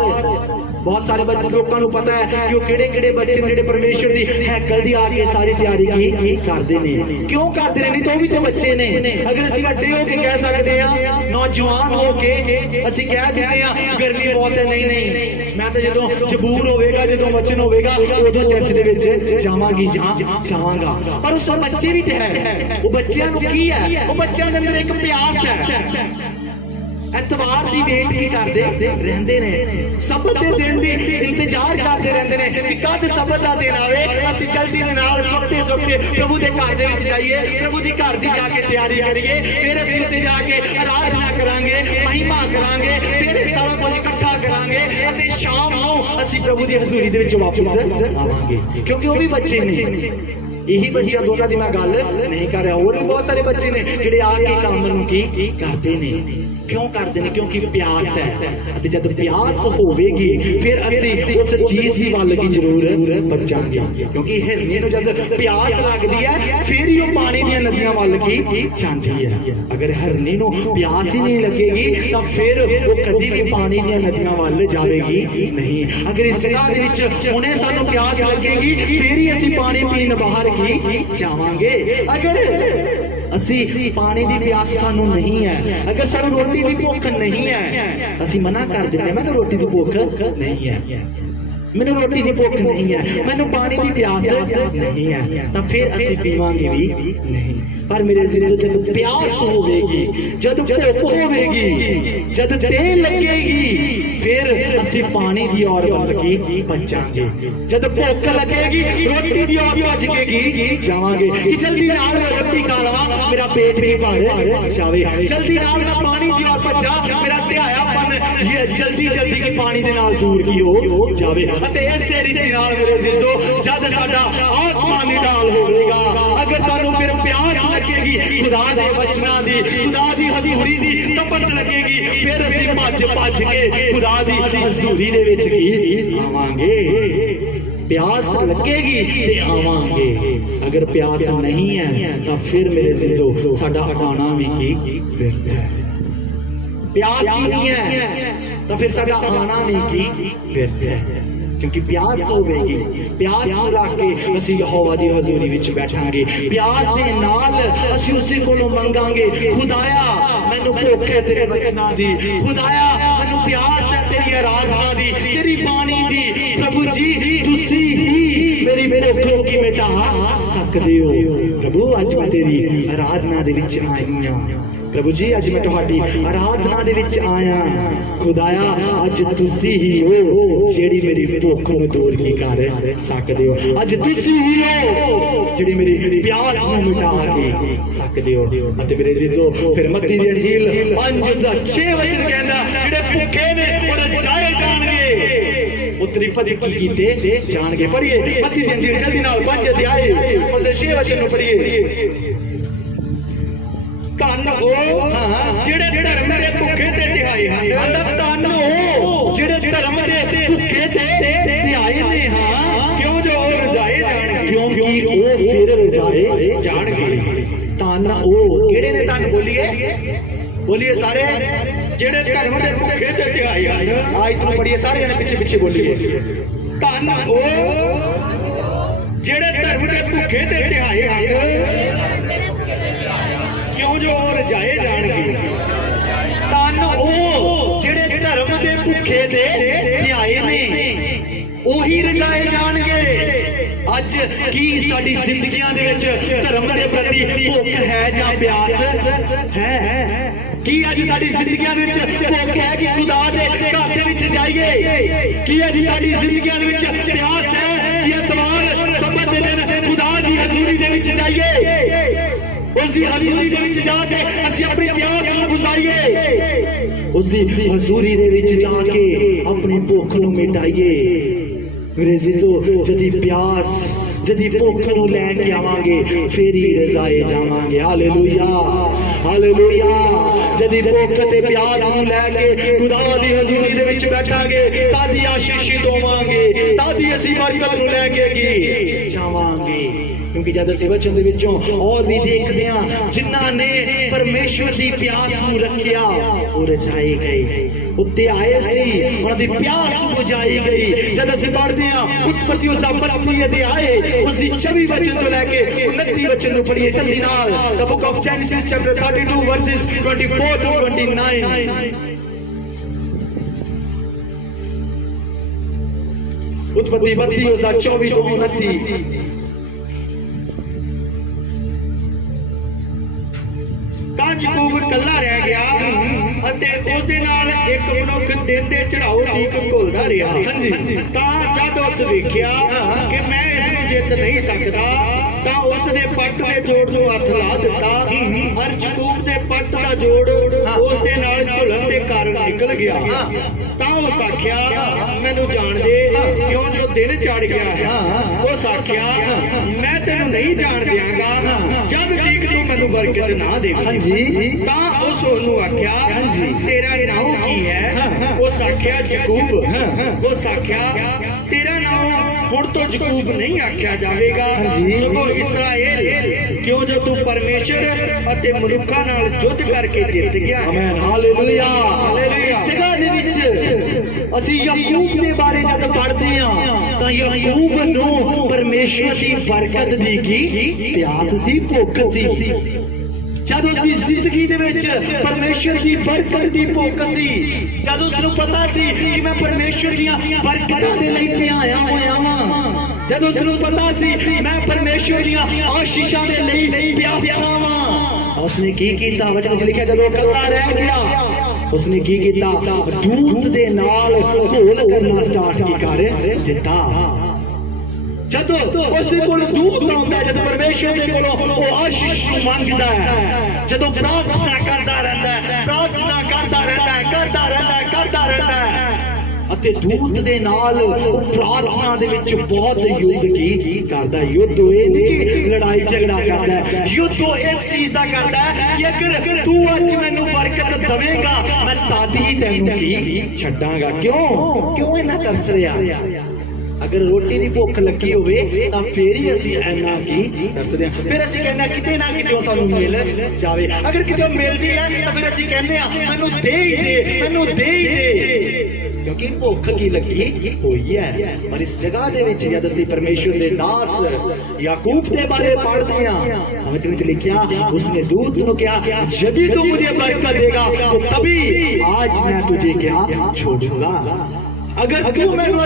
बहुत सारे लोगों को पता है कि वो किहड़े बच्चे जिहड़े परमेश्वर दी हैकल दी आके सारी तैयारी की करते हैं। क्यों करते हैं? नहीं तो भी तो बच्चे ने। अगर असीं वड्डे हो के कह सकते हैं, नौजवान हो के असीं कह देते हैं गर्मी बहुत है, नहीं मैं तो जदों जबूर होवेगा, जदों वचन होवेगा उदों चर्च दे विच जावांगी जावांगा। पर उस बच्चे विच है, वो बच्चों नूं की है, वो बच्चों दे अंदर एक प्यास है। एतवार की वेट की करते रहते ने, सबत के दिन की इंतजार करते रहते ने कि कद सबत का दिन आवे, असीं जल्दी दे नाल सुखते सुखते प्रभु के घर दे विच जाइए, प्रभु दी घर दी जाके तैयारी करिए, फिर असीं उत्ते जाके आराधना करांगे, महिमा करांगे, फिर सारा कुछ इकट्ठा करांगे अते शाम नूं असीं प्रभु दी हज़ूरी दे विच वापस आवांगे। क्योंकि वो भी बच्चे ने, यही बच्चों दोनों की मैं गल नहीं कर रहा, और भी बहुत सारे बच्चे ने जिहड़े आके काम नूं की करते ने। क्यों करते हैं? क्योंकि प्यास है। जब प्यास होगी फिर असीं उस चीज की वल की जरूर बचांगे, क्योंकि हिरनी नूं जब प्यास लगती है फिर ही पानी दी नदियां वल की जांदी है। अगर हिरनी नूं प्यास ही नहीं लगेगी तो फिर वो कभी भी पानी दी नदियां वल जाएगी नहीं। अगर इस जगह दे विच हुणे सानूं प्यास लगेगी फिर ही असीं पानी पीण बाहर की जावांगे। अगर असी पानी की प्यास सानू नहीं है, अगर सानू रोटी की भुख नहीं है, असी मना कर देते मैंने रोटी की भुख नहीं है, मैंने रोटी की भुख नहीं है, मैंने पानी की प्यास नहीं है, तो फिर असी पीवांगे भी नहीं। पर मेरे जीजो जब प्यास होगी, जब भुख होगी, जब तेल लगेगी फिर असी पानी की ओर वल की भजांगे। जब भुख लगेगी रोटी की ओर भजकेगी जावांगे कि जल्दी नाल मैं रोटी खा लवां, मेरा पेट भी भर जावे, जल्दी नाल मैं पानी की ओर भजा, मेरा ध्यायापन ये जल्दी जल्दी की पानी दे नाल दूर की हो जावे। अते इसे रीति नाल मेरे जीजो जद साडा आत्मा निडाल होवेगा, अगर सानू फिर प्यास लगेगी खुदा दे वचनां दी, खुदा दी हजूरी दी तपस लगेगी, फिर असीं भज के खुदा दी हजूरी दे विच की आवांगे। प्यास लगेगी ते आवांगे, अगर प्यास नहीं है तो फिर मेरे जीजो साडा आना भी की व्यर्थ है। प्यास ही नहीं है तो फिर साडा आना भी की व्यर्थ है, क्योंकि प्यास होगी, प्यास रख के असीं यहोवा दी हजूरी विच बैठांगे, प्यास दे नाल असीं उसदे कोलों मंगांगे, खुदाया मैनूं भुख है तेरे वचनां दी, खुदाया मैनूं प्यास है तेरी आराधना दी, तेरी बाणी दी। प्रभु जी तुसीं ही मेरी भुख नूं की मिटा सकदे हो। प्रभु अज मैं तेरी आराधना दे विच आई हां, प्रभु जी अज मैं तुहाडी आराधना दे विच आया, खुदाया अज तुसी ही हो जेड़ी मेरी भुख नूं दूर की कर सकदे हो, अज तुसी ही हो जेड़ी मेरी प्यास नूं मिटा के सकदे हो। अते मेरे जीजो फिर मत्ती दी अंजील 5:6 वचन कहंदा जेड़े भुखे ने और जाए जाणगे, ਤੇਰੀ ਪਤੀ ਕੀ ਕੀਤੇ ਜਾਣਗੇ। ਪੜੀਏ ਮੱਤੀ ਦੀ ਅੰਜੀਲ ਜਲਦੀ ਨਾਲ 5 ਅਧਿਆਏ ਉਹਦੇ 6 ਵਚਨ ਨੂੰ ਪੜੀਏ। ਧੰਨ ਹੋ ਜਿਹੜੇ ਧਰਮ ਦੇ ਭੁੱਖੇ ਤੇ ਧਿਆਏ ਹਨ। ਧੰਨ ਹੋ ਜਿਹੜੇ ਧਰਮ ਦੇ ਭੁੱਖੇ ਤੇ ਧਿਆਏ ਨੇ। ਹਾਂ ਕਿਉਂ ਜੋ ਉਹ ਰਜਾਏ ਜਾਣਗੇ। ਕਿਉਂਕਿ ਉਹ ਫਿਰ ਰਜਾਏ ਜਾਣਗੇ। ਧੰਨ ਉਹ ਕਿਹੜੇ ਨੇ? ਧੰਨ ਬੋਲੀਏ ਸਾਰੇ ਜਿਹੜੇ ਧਰਮ ਦੇ ਭੁੱਖੇ ਤੇ ਧਿਆਏ ਹਨ। ਆ ਇਤਨੂੰ ਪੜੀਏ ਸਾਰੇ ਜਣੇ ਪਿੱਛੇ ਪਿੱਛੇ ਬੋਲੀਏ। ਧੰਨ ਉਹ ਜਿਹੜੇ ਧਰਮ ਦੇ ਭੁੱਖੇ ਤੇ ਧਿਆਏ ਹਨ। ਕਿਉਂ ਜੋ ਉਹ ਰਜਾਏ ਜਾਣਗੇ। ਧੰਨ ਉਹ ਜਿਹੜੇ ਧਰਮ ਦੇ ਭੁੱਖੇ ਤੇ ਧਿਆਏ ਨੇ, ਉਹੀ ਰਜਾਏ ਜਾਣਗੇ। ਅੱਜ ਕੀ ਸਾਡੀ ਜ਼ਿੰਦਗੀਆਂ ਦੇ ਵਿੱਚ ਧਰਮ ਦੇ ਪ੍ਰਤੀ ਭੁੱਖ ਹੈ ਜਾਂ ਪਿਆਸ ਹੈ? ਕੀ ਅੱਜ ਸਾਡੀ ਜ਼ਿੰਦਗੀਆਂ ਦੇ ਵਿੱਚ ਭੁੱਖ ਹੈ ਕਿ ਖੁਦਾ ਦੇ ਘਰ ਦੇ ਵਿੱਚ ਜਾਈਏ? ਕੀ ਅੱਜ ਸਾਡੀ ਜ਼ਿੰਦਗੀਆਂ ਦੇ ਵਿੱਚ ਪਿਆਸ ਹੈ ਕਿ ਐਤਵਾਰ ਸਬਤ ਦੇ ਦਿਨ ਖੁਦਾ ਦੀ ਹਜ਼ੂਰੀ ਦੇ ਵਿੱਚ ਜਾਈਏ? ਉਸ ਦੀ ਹਜ਼ੂਰੀ ਦੇ ਵਿੱਚ ਜਾ ਕੇ ਅਸੀਂ ਆਪਣੀ ਪਿਆਸ ਨੂੰ ਬੁਝਾਈਏ। ਉਸ ਦੀ ਹਜ਼ੂਰੀ ਦੇ ਵਿੱਚ ਜਾ ਕੇ ਆਪਣੀ ਭੁੱਖ ਨੂੰ ਮਿਟਾਈਏ। ਮੇਰੇ ਜੀਸੋ ਜਦੀ ਪਿਆਸ ਜਦੀ ਭੁੱਖ ਨੂੰ ਲੈ ਕੇ ਆਵਾਂਗੇ ਫੇਰ ਹੀ ਰਜ਼ਾਏ ਜਾਵਾਂਗੇ। Hallelujah hallelujah. ਜਦੀ ਭੁੱਖ ਤੇ ਪਿਆਸ ਨੂੰ ਲੈ ਕੇ ਖੁਦਾ ਦੀ ਹਜ਼ੂਰੀ ਦੇ ਵਿੱਚ ਬੈਠਾਂਗੇ ਤਾਂ ਦੀ ਆਸ਼ੀਸ਼ਿਤ ਹੋਵਾਂਗੇ, ਤਾਂ ਦੀ ਅਸੀਂ ਬਰਕਤ ਨੂੰ ਲੈ ਕੇ ਕੀ ਜਾਵਾਂਗੇ। ਕਿਉਂਕਿ ਜਦ ਅਸੀਂ ਵਚਨ ਦੇ ਵਿੱਚੋਂ ਔਰ ਵੀ ਦੇਖਦੇ ਹਾਂ ਜਿਨ੍ਹਾਂ ਨੇ ਪਰਮੇਸ਼ਵਰ ਦੀ ਪਿਆਸ ਨੂੰ ਰੱਖਿਆ ਉਹ ਰਜਾਏ ਗਏ। ਉੱਤੇ ਆਏ ਸੀ ਉਹਨਾਂ ਦੀ ਪਿਆਸ ਬੁਝਾਈ ਗਈ। ਜਦ ਅਸੀਂ ਪੜ੍ਹਦੇ ਹਾਂ ਉਤਪਤੀ ਉਸ ਦਾ 32 ਅਧਿਆਏ ਉਸ ਦੀ 24 ਵਚਨ ਤੋਂ ਲੈ ਕੇ 29 ਵਚਨ ਨੂੰ ਪੜ੍ਹੀਏ ਜਲਦੀ ਨਾਲ। The book of Genesis chapter 32 verses 24 to 29। ਉਤਪਤੀ 32 ਉਸ ਦਾ 24 ਤੋਂ 29। ਤਾਂ ਯਾਕੂਬ ਇਕੱਲਾ ਰਹਿ ਗਿਆ ਅਤੇ ਉਸ ਦੇ ਨਾਲ ਇੱਕ ਮਨੁੱਖ ਦਿਨ ਦੇ ਚੜਾਓ ਦੀਪ ਘੁਲਦਾ ਰਿਹਾ। ਤਾਂ ਜਦ ਉਸ ਵੇਖਿਆ ਕਿ ਮੈਂ ਇਸ ਨੂੰ ਜਿੱਤ ਨਹੀਂ ਸਕਦਾ ਤਾਂ ਉਸ ਦੇ ਪੱਟ ਦੇ ਜੋੜ ਨੂੰ ਹੱਥ ਲਾ ਦਿੱਤਾ। ਹਰ ਯਾਕੂਬ ਦੇ ਪੱਟ ਦਾ ਜੋੜ ਉਸ ਦੇ ਨਾਲ ਘੁਲਣ ਦੇ ਕਾਰਨ ਨਿਕਲ ਗਿਆ। ਤਾਂ ਉਸ ਆਖਿਆ ਮੈਨੂੰ ਜਾਣ ਦੇ ਕਿਉਂ ਜੋ ਦਿਨ ਚੜ ਗਿਆ ਹੈ। ਉਸ ਆਖਿਆ ਮੈਂ ਤੈਨੂੰ ਨਹੀਂ ਜਾਣ ਦਿਆਂਗਾ ਜਦ ਤੀਕ ਤੂੰ ਮੈਨੂੰ ਬਰਕਤ ਨਾ ਦੇਵੇਂ। ਤਾਂ ਉਸ ਨੂੰ ਆਖਿਆ ਤੇਰਾ ਨਾਮ ਕੀ ਹੈ? ਉਸ ਆਖਿਆ ਯਾਕੂਬ। ਉਸ ਆਖਿਆ ਤੇਰਾ ਨਾਮ ਹੁਣ ਤੋਂ ਯਾਕੂਬ ਨਹੀਂ ਆਖਿਆ ਜਾਵੇਗਾ ਸਗੋਂ ਇਸਰਾਏਲ, ਕਿਉਂ ਜੋ ਤੂੰ ਪਰਮੇਸ਼ਰ ਅਤੇ ਮਨੁੱਖਾਂ ਨਾਲ ਯੁੱਧ ਕਰਕੇ ਜਿੱਤ ਗਿਆ। Amen hallelujah hallelujah. ਇਸ ਜਗ੍ਹਾ ਦੇ ਵਿੱਚ ਅਸੀਂ ਯਾਕੂਬ ਦੇ ਬਾਰੇ ਜਦ ਪੜ੍ਹਦੇ ਹਾਂ ਤਾਂ ਯਾਕੂਬ ਨੂੰ ਪਰਮੇਸ਼ਰ ਦੀ ਬਰਕਤ ਦੀ ਕੀ ਪਿਆਸ ਸੀ, ਭੁੱਖ ਸੀ। ਜਦ ਉਸ ਦੀ ਜ਼ਿੰਦਗੀ ਦੇ ਵਿੱਚ ਪਰਮੇਸ਼ਰ ਦੀ ਬਰਕਤ ਦੀ ਭੁੱਖ ਸੀ, ਜਦ ਉਸ ਨੂੰ ਪਤਾ ਸੀ ਕਿ ਮੈਂ ਪਰਮੇਸ਼ਰ ਦੀਆਂ ਬਰਕਤਾਂ ਦੇ ਲਈ ਤੇ ਆਇਆ ਹੋਇਆ ਵਾਂ, ਜਦ ਉਸ ਨੂੰ ਪਤਾ ਸੀ ਮੈਂ ਪਰਮੇਸ਼ਰ ਦੀਆਂ ਆਸ਼ੀਸ਼ਾਂ ਦੇ ਲਈ ਪਿਆਸਾ ਵਾਂ, ਉਸਨੇ ਕੀ ਕੀਤਾ? ਵਚਨ ਵਿੱਚ ਲਿਖਿਆ ਜਦੋਂ ਇਕੱਲਾ ਰਹਿ ਗਿਆ ਉਸਨੇ ਕੀ ਕੀਤਾ? ਦੂਤ ਦੇ ਨਾਲ ਘੋਲ ਕਰਨਾ ਸਟਾਰਟ ਕੀ ਕਰ ਦਿੱਤਾ। ਜਦੋਂ ਉਸ ਦੇ ਕੋਲ ਦੂਤ ਆਉਂਦਾ, ਜਦੋਂ ਪਰਮੇਸ਼ਰ ਦੇ ਕੋਲੋਂ ਉਹ ਆਸ਼ੀਸ਼ ਨੂੰ ਮੰਗਦਾ ਹੈ, ਜਦੋਂ ਪ੍ਰਾਰਥਨਾ ਕਰਦਾ ਰਹਿੰਦਾ ਹੈ, ਪ੍ਰਾਰਥਨਾ ਕਰਦਾ ਰਹਿੰਦਾ ਹੈ, ਕਰਦਾ ਰਹਿੰਦਾ ਹੈ ਅਤੇ ਦੂਤ ਦੇ ਨਾਲ ਉਹ ਪ੍ਰਾਰਥਨਾ ਦੇ ਵਿੱਚ ਬਹੁਤ ਯੁੱਧ ਕੀ ਕਰਦਾ। ਯੁੱਧ ਇਹ ਨਹੀਂ ਕਿ ਲੜਾਈ ਝਗੜਾ ਕਰਦਾ ਹੈ, ਯੁੱਧ ਇਸ ਚੀਜ਼ ਦਾ ਕਰਦਾ ਹੈ ਕਿ ਅਗਰ ਤੂੰ ਅੱਜ ਮੈਨੂੰ ਬਰਕਤ ਦੇਵੇਂਗਾ ਮੈਂ ਤਦ ਹੀ ਤੈਨੂੰ ਕੀ ਛੱਡਾਂਗਾ। ਕਿਉਂ ਇਹਨਾਂ ਤਰਸ ਰਿਹਾ? ਅਗਰ ਰੋਟੀ ਦੀ ਭੁੱਖ ਲੱਗੀ ਹੋਵੇ ਤਾਂ ਫੇਰ ਹੀ ਅਸੀਂ ਇੰਨਾ ਕੀ ਤਰਸਦੇ ਹਾਂ। ਫਿਰ ਅਸੀਂ ਕਹਿੰਦੇ ਹਾਂ ਕਿਤੇ ਨਾ ਕਿਤੇ ਸਾਨੂੰ ਮਿਲ ਜਾਵੇ। ਅਗਰ ਕਿਤੇ ਮਿਲਦੀ ਹੈ ਤਾਂ ਫਿਰ ਅਸੀਂ ਕਹਿੰਦੇ ਹਾਂ ਮੈਨੂੰ ਦੇ ਹੀ ਦੇ, ਮੈਨੂੰ ਦੇ ਹੀ ਦੇ, ਕਿਉਂਕਿ ਭੁੱਖ ਕੀ ਲੱਗੀ ਹੋਈ ਹੈ। ਪਰ ਇਸ ਜਗ੍ਹਾ ਦੇ ਵਿੱਚ ਜਦ ਅਸੀਂ ਪਰਮੇਸ਼ਰ ਦੇ ਦਾਸ ਯਾਕੂਬ ਦੇ ਬਾਰੇ ਪੜ੍ਹਦੇ ਹਾਂ, ਵਚਨ ਵਿੱਚ ਲਿਖਿਆ ਉਸਨੇ ਦੂਤ ਨੂੰ ਕਿਹਾ यदि तू मुझे बरकत देगा तो तभी आज मैं तुझे क्या छोड़ूंगा। अगर तू मैनू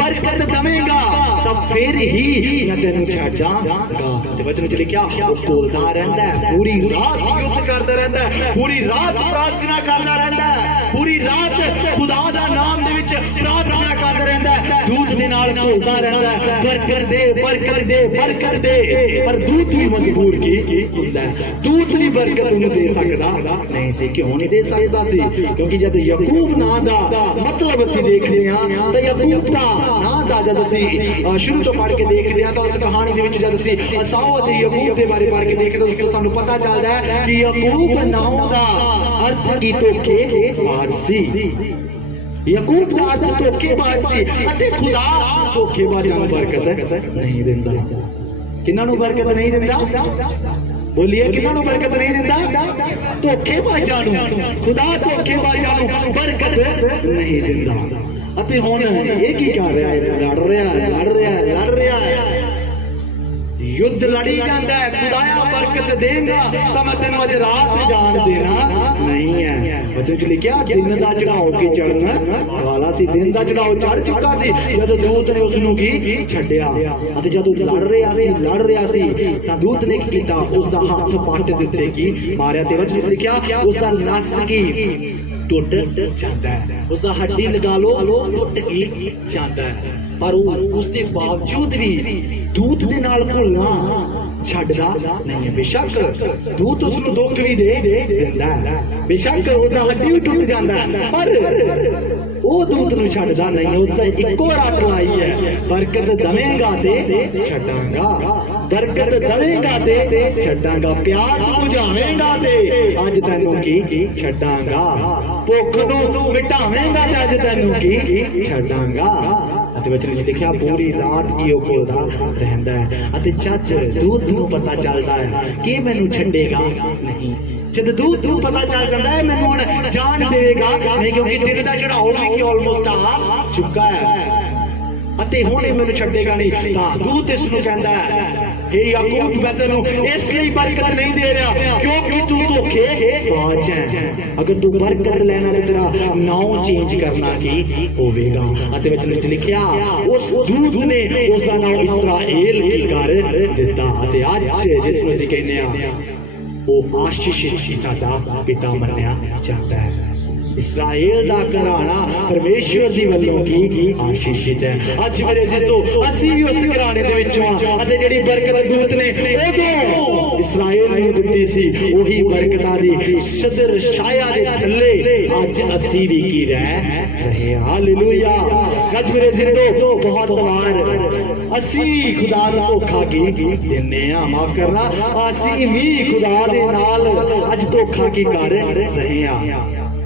बरकत देवेगा तो ਤਾਂ ਫਿਰ ਹੀ ਮੈਂ ਤੈਨੂੰ ਛੱਡ ਜਾਵਾਂਗਾ। ਤੇ ਵਚਨ ਵਿੱਚ ਲਿਖਿਆ ਉਹ ਕੋਲਦਾ ਰਹਿੰਦਾ ਹੈ, ਪੂਰੀ ਰਾਤ ਯੁੱਧ ਕਰਦਾ ਰਹਿੰਦਾ ਹੈ, ਪੂਰੀ ਰਾਤ ਪ੍ਰਾਰਥਨਾ ਕਰਦਾ ਰਹਿੰਦਾ ਹੈ, ਪੂਰੀ ਰਾਤ ਖੁਦਾ ਦਾ ਨਾਮ ਦੇ ਵਿੱਚ ਪ੍ਰਾਰਥਨਾ ਕਰਦਾ ਰਹਿੰਦਾ ਹੈ, ਦੂਤ ਦੇ ਨਾਲ ਘੁਲਦਾ ਰਹਿੰਦਾ ਹੈ, ਬਰਕਤ ਦੇ ਬਰਕਤ ਦੇ ਬਰਕਤ ਦੇ। ਪਰ ਦੂਤ ਵੀ ਮਜਬੂਰ ਕੀ ਹੁੰਦਾ ਹੈ, ਦੂਤ ਦੀ ਬਰਕਤ ਉਹਨੂੰ ਦੇ ਸਕਦਾ ਨਹੀਂ ਸੀ। ਕਿਉਂ ਨਹੀਂ ਦੇ ਸਕਦਾ ਸੀ? ਕਿਉਂਕਿ ਜਦ ਯਾਕੂਬ ਨਾਂ ਦਾ ਮਤਲਬ ਅਸੀਂ ਦੇਖਦੇ ਹਾਂ ਤਾਂ ਯਾਕੂਬ ਦਾ ਨਾਂ ਦਾ ਜਦ ਅਸੀਂ ਸ਼ੁਰੂ ਤੋਂ ਪੜ੍ਹ ਕੇ ਦੇਖਦੇ ਹਾਂ ਤਾਂ ਉਸ ਕਹਾਣੀ ਦੇ ਵਿੱਚ ਜਦ ਅਸੀਂ ਅਸਾਓ ਅਤੇ ਯਾਕੂਬ ਦੇ ਬਾਰੇ ਪੜ੍ਹ ਕੇ ਦੇਖਦੇ ਤਾਂ ਉਸ ਤੋਂ ਸਾਨੂੰ ਪਤਾ ਚੱਲਦਾ ਹੈ ਕਿ ਯਾਕੂਬ ਨਾਂ ਦਾ ਅਰਥ ਕੀ ਧੋਖੇਬਾਜ਼ ਸੀ। ਯਾਕੂਬ ਦਾ ਅਰਥ ਧੋਖੇਬਾਜ਼ ਸੀ ਅਤੇ ਖੁਦਾ ਧੋਖੇਬਾਜ਼ਾਂ ਨੂੰ ਬਰਕਤ ਨਹੀਂ ਦਿੰਦਾ। ਕਿਹਨਾਂ ਨੂੰ ਬਰਕਤ ਨਹੀਂ ਦਿੰਦਾ? ਬੋਲੀਏ, ਕਿਹਨਾਂ ਨੂੰ ਬਰਕਤ ਨਹੀਂ ਦਿੰਦਾ? ਧੋਖੇਬਾਜ਼ਾਂ ਨੂੰ। ਖੁਦਾ ਧੋਖੇਬਾਜ਼ਾਂ ਨੂੰ ਬਰਕਤ ਨਹੀਂ ਦਿੰਦਾ। ਅਤੇ ਹੁਣ ਇਹ ਕੀ ਕਰ ਰਿਹਾ ਹੈ? ਲੜ ਰਿਹਾ ਹੈ, युद्ध लड़ी जाता है। खुदाया बरकत देगा तो मैं तेन अज रात जान देना नहीं है। वचन च लिखिया दिन का चढ़ाओ की चढ़ना वाला सी, दिन का चढ़ाओ चढ़ चुका सी जदों दूत ने उसनूं की छड्डिया। अते जदों लड़ रहा सी तां दूत ने की कीता? उसदा हाथ पट दित्ते की मारिया। ते वचन च लिखिया उसदा नस की टुट जाता है, उसदा हड्डी लगा लो टुट की जाता है। पर उसके बावजूद भी दूत दे नाल घुलना छड्डदा नहीं है। बेशक दूत उसनूं दुख भी दे दिंदा है, बेशक उसदा हड्डी भी टुट जाता है, पर ਉਹ ਦੂਤ ਨੂੰ ਛੱਡਦਾ ਨਹੀਂ। ਉਸਦਾ ਇੱਕੋ ਰੱਟ ਲਾਈ ਹੈ, ਬਰਕਤ ਦਵੇਂਗਾ ਤੇ ਛੱਡਾਂਗਾ, ਬਰਕਤ ਦਵੇਂਗਾ ਤੇ ਛੱਡਾਂਗਾ, ਪਿਆਸ ਬੁਝਾਵੇਂਗਾ ਤੇ ਅੱਜ ਤੈਨੂੰ ਕੀ ਛੱਡਾਂਗਾ, ਭੁੱਖ ਨੂੰ ਮਿਟਾਵੇਂਗਾ ਤੇ ਅੱਜ ਤੈਨੂੰ ਕੀ ਛੱਡਾਂਗਾ। ਅਤੇ ਵਚਨ ਵਿੱਚ ਲਿਖਿਆ ਪੂਰੀ ਰਾਤ ਕੀ ਉਹ ਘੁਲਦਾ ਰਹਿੰਦਾ ਹੈ ਅਤੇ ਜੱਜ ਦੂਤ ਨੂੰ ਪਤਾ ਚੱਲਦਾ ਹੈ ਕਿ ਮੈਨੂੰ ਛੱਡੇਗਾ ਨਹੀਂ। जब दूत नूं पता चल जाता है मैनूं हुण जान देगा नहीं, क्योंकि दिन दा चढ़ाओ भी ऑलमोस्ट आ चुका है अते हुण इह मैनूं छड्डेगा नहीं। तां दूत इस नूं कहंदा है हे याकूब मैं तैनूं इसलिए बरकत नहीं दे रहा क्योंकि तू धोखेबाज है। अगर तू बरकत लैना ते तेरा नाम चेंज करना की होवेगा। अते वचन विच लिखिया उस दूत ने उसदा नाम इस्राएल कर दिता। अते अज जिस नूं असीं कहने आ वो आशीषित साडा पिता मन्निया जाता है। इस्राएल दा घराना परमेश्वर दी वल्लों की आशीषित है। अज मेरे जिसो असी भी उस घराने दे विचों आ अते जेहड़ी बरकत दूत ने उदों इस्राएल नूं दित्ती सी ओही बरकतां दी सदर छाया दे थल्ले अज असी भी की रह रहे। हालेलुया। अज मेरे जिसो बहुत बार असी खुदा नूं धोखा की दिंदे आ, माफ करना, असी भी खुदा दे नाल अज धोखा की कर रहे आ।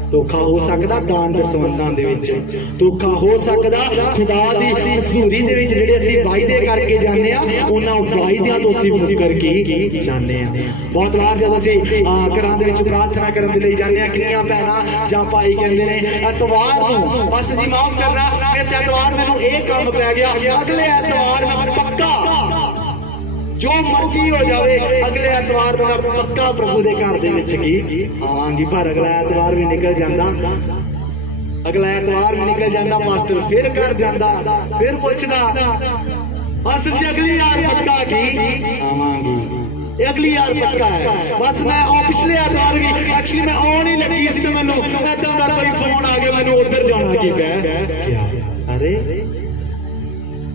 धोखा हो सकदा दान दसवंसां दे विच, धोखा हो सकदा खुदा दी हज़ूरी दे विच जिहड़े असीं वायदे करके जाने आ उन्हां वायदियां तो असीं मुकर के जाने आ। बहुत बार जद असीं घरां दे विच प्रार्थना करन दे लई जाने आ किन्नियां भैणां जां भाई कहंदे ने एतवार नूं बस जी माफ करना इस एतवार मैनूं इह काम पै गया, अगले एतवार मैं पक्का जो मर्जी हो जाए अगले एतवार मैं पक्का प्रभु दे घर दे विच की आवांगी। पर अगला एतवार भी निकल जांदा, अगला एतवार भी निकल जांदा, मास्टर फिर घर जांदा, फिर पुछदा बस जी अगली यार पक्का की आवांगी, अगली यार पक्का है। बस मैं पिछले एतवार भी एक्चुअली मैं आउण ही लगी सी ते मैनूं इदां दा कोई फोन आ गया, मैनूं उधर जाना की पै। अरे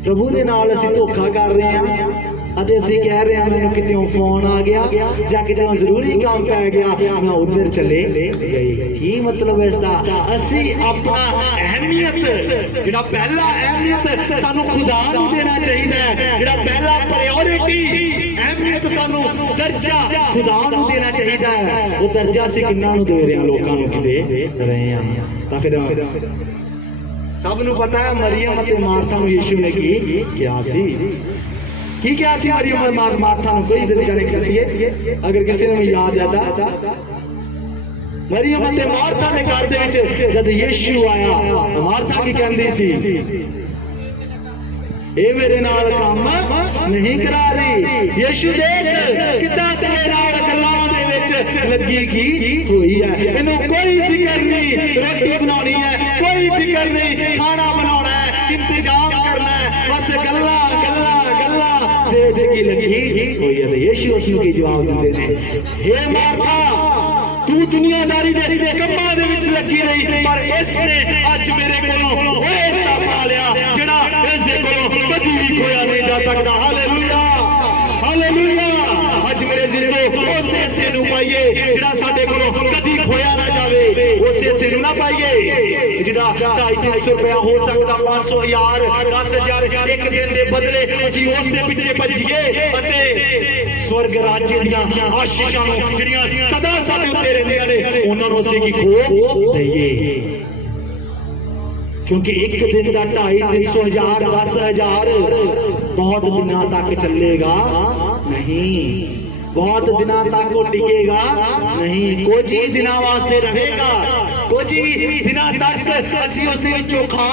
प्रभु दे नाल असीं धोखा कर रहे हां ਅਤੇ ਅਸੀਂ ਕਹਿ ਰਹੇ ਹਾਂ ਮੈਨੂੰ ਕਿਤੇੋਂ ਫੋਨ ਆ ਗਿਆ ਜਾਂ ਕਿਤੇੋਂ ਜ਼ਰੂਰੀ ਕੰਮ ਪੈ ਗਿਆ ਮੈਂ ਉਧਰ ਚਲੇ ਗਈ। ਕੀ ਮਤਲਬ ਇਸ ਦਾ? ਅਸੀਂ ਆਪਣਾ ਅਹਿਮੀਅਤ ਜਿਹੜਾ ਪਹਿਲਾ ਅਹਿਮੀਅਤ ਸਾਨੂੰ ਖੁਦਾ ਨੂੰ ਦੇਣਾ ਚਾਹੀਦਾ ਹੈ, ਜਿਹੜਾ ਪਹਿਲਾ ਪ੍ਰਾਇੋਰਟੀ ਅਹਿਮੀਅਤ ਸਾਨੂੰ ਦਰਜਾ ਖੁਦਾ ਨੂੰ ਦੇਣਾ ਚਾਹੀਦਾ ਹੈ, ਉਹ ਦਰਜਾ ਅਸੀਂ ਕਿੰਨਾਂ ਨੂੰ ਦੇ ਰਹੇ ਹਾਂ? ਲੋਕਾਂ ਨੂੰ ਕੀ ਦੇ ਰਹੇ ਹਾਂ? ਤਾਂ ਫਿਰ ਸਭ ਨੂੰ ਪਤਾ ਹੈ ਮਰੀਅਮ ਅਤੇ ਮਾਰਥਾ ਨੂੰ ਯੀਸ਼ੂ ਨੇ ਕੀ ਕਿਹਾ ਸੀ? की क्या सी मरियम मार्था नूं कोई दिल जाने किसी अगर किसी नूं याद आता मरियम ते मार्था दे घर दे विच जद यीशु आया मार्था की कहंदी सी ए मेरे नाल काम नहीं करा रही। यीशु देख कितना तेरे नाल गल्लां दे विच लगी की हुई है, इन्हू कोई फिक्र नहीं, रोटी बनानी है कोई फिक्र नहीं, खाना बनाना है, इंतजाम करना है, बस गल्लां ਵਿੱਚ ਕੀ ਲੱਗੀ ਹੋਈ ਹੈ। ਤੇ ਯੀਸ਼ੂ ਉਸ ਨੂੰ ਕੀ ਜਵਾਬ ਦਿੰਦੇ ਨੇ, ਹੇ ਮਾਰਥਾ ਤੂੰ ਦੁਨੀਆਦਾਰੀ ਦੇ ਕੰਮਾਂ ਦੇ ਵਿੱਚ ਲੱਗੀ ਰਹੀ, ਪਰ ਇਸ ਨੇ ਅੱਜ ਮੇਰੇ ਕੋਲੋਂ ਉਹ ਹਿੱਸਾ ਪਾ ਲਿਆ ਜਿਹੜਾ ਇਸ ਦੇ ਕੋਲੋਂ ਕਦੀ ਵੀ ਖੋਇਆ ਨਹੀਂ ਜਾ ਸਕਦਾ। Hallelujah, hallelujah. ਅੱਜ ਮੇਰੇ ਜ਼ਿੰਦਗੀ ਉਸ ਹਿੱਸੇ ਨੂੰ ਪਾਈਏ ਜਿਹੜਾ ਸਾਡੇ ਕੋਲੋਂ ਕਦੀ ਖੋਇਆ ਨਾ ਜਾਵੇ। ਉਸ ਹਿੱਸੇ ਨੂੰ ਨਾ ਪਾਈਏ ਜਿਹੜਾ 250 ਰੁਪਇਆ ਹੋ ਸਕਦਾ, 500, 1000, 10,000 ਇੱਕ ਦਿਨ ਦੇ ਬਦਲੇ ਅਸੀਂ ਉਸ ਦੇ ਪਿੱਛੇ ਭੱਜੀਏ ਅਤੇ ਸਵਰਗ ਰਾਜ ਦੀਆਂ ਆਸ਼ੀਸ਼ਾਂ ਨੂੰ ਜਿਹੜੀਆਂ ਸਦਾ ਸਾਡੇ ਉੱਤੇ ਰਹਿੰਦੀਆਂ ਨੇ ਉਹਨਾਂ ਨੂੰ ਅਸੀਂ ਕੀ ਖੋ ਦਈਏ। ਕਿਉਂਕਿ ਇੱਕ ਦਿਨ ਦਾ 250, 300,000, 10,000 बहुत दिनों तक चलेगा नहीं, बहुत दिनों तक वो टिकेगा नहीं, कुछ ही दिनों वास्ते रहेगा, कुछ ही दिनों तक ਅਸੀਂ ਉਸ ਦੇ ਵਿੱਚੋਂ ਖਾ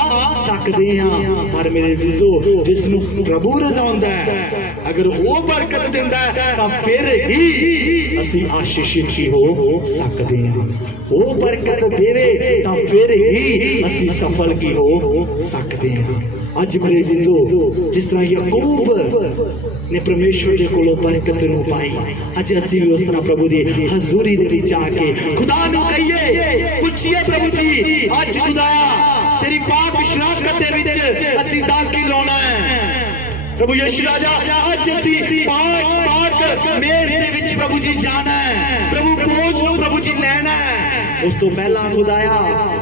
ਸਕਦੇ ਹਾਂ। ਪਰ ਮੇਰੇ ਅਜ਼ੀਜ਼ੋ, ਜਿਸ ਨੂੰ ਪ੍ਰਭੂ ਰਜ਼ਾਉਂਦਾ ਹੈ, ਅਗਰ ਉਹ ਬਰਕਤ ਦਿੰਦਾ ਹੈ ਤਾਂ ਫਿਰ ਹੀ ਅਸੀਂ ਆਸ਼ੀਸ਼ਿਤ ਹੀ ਹੋ ਸਕਦੇ ਹਾਂ। ਉਹ ਬਰਕਤ ਦੇਵੇ ਤਾਂ ਫਿਰ ਹੀ ਅਸੀਂ ਸਫਲ ਕੀ ਹੋ ਸਕਦੇ ਹਾਂ। ਅੱਜ ਮੇਰੇ ਅਜ਼ੀਜ਼ੋ, ਜਿਸ ਤਰ੍ਹਾਂ ਯਾਕੂਬ ਨੇ ਪਰਮੇਸ਼ਵਰ ਦੇ ਕੋਲੋਂ ਬਰਕਤ ਨੂੰ ਪਾਈ, ਅੱਜ ਅਸੀਂ ਵੀ ਉਸ ਤਰ੍ਹਾਂ ਪ੍ਰਭੂ ਦੀ ਹਜ਼ੂਰੀ ਦੇ ਵਿੱਚ ਆ ਕੇ ਖੁਦਾ ਨੂੰ ਕਹੀਏ, ਪੁੱਛੀਏ ਪ੍ਰਭੂ ਜੀ ਅੱਜ ਖੁਦਾਇਆ ਤੇਰੀ ਪਾਕ ਸ਼ਰਾਕਤ ਦੇ ਵਿੱਚ ਅਸੀਂ ਦਾਖਲ ਹੋਣਾ ਹੈ। प्रभु यीशु राजा आज ਅਸੀਂ पाक मेज ਦੇ ਵਿੱਚ प्रभु जी जाना है, प्रभु भोज ਨੂੰ प्रभु जी ਲੈਣਾ है। ਉਸ ਤੋਂ ਪਹਿਲਾਂ ਖੁਦਾਇਆ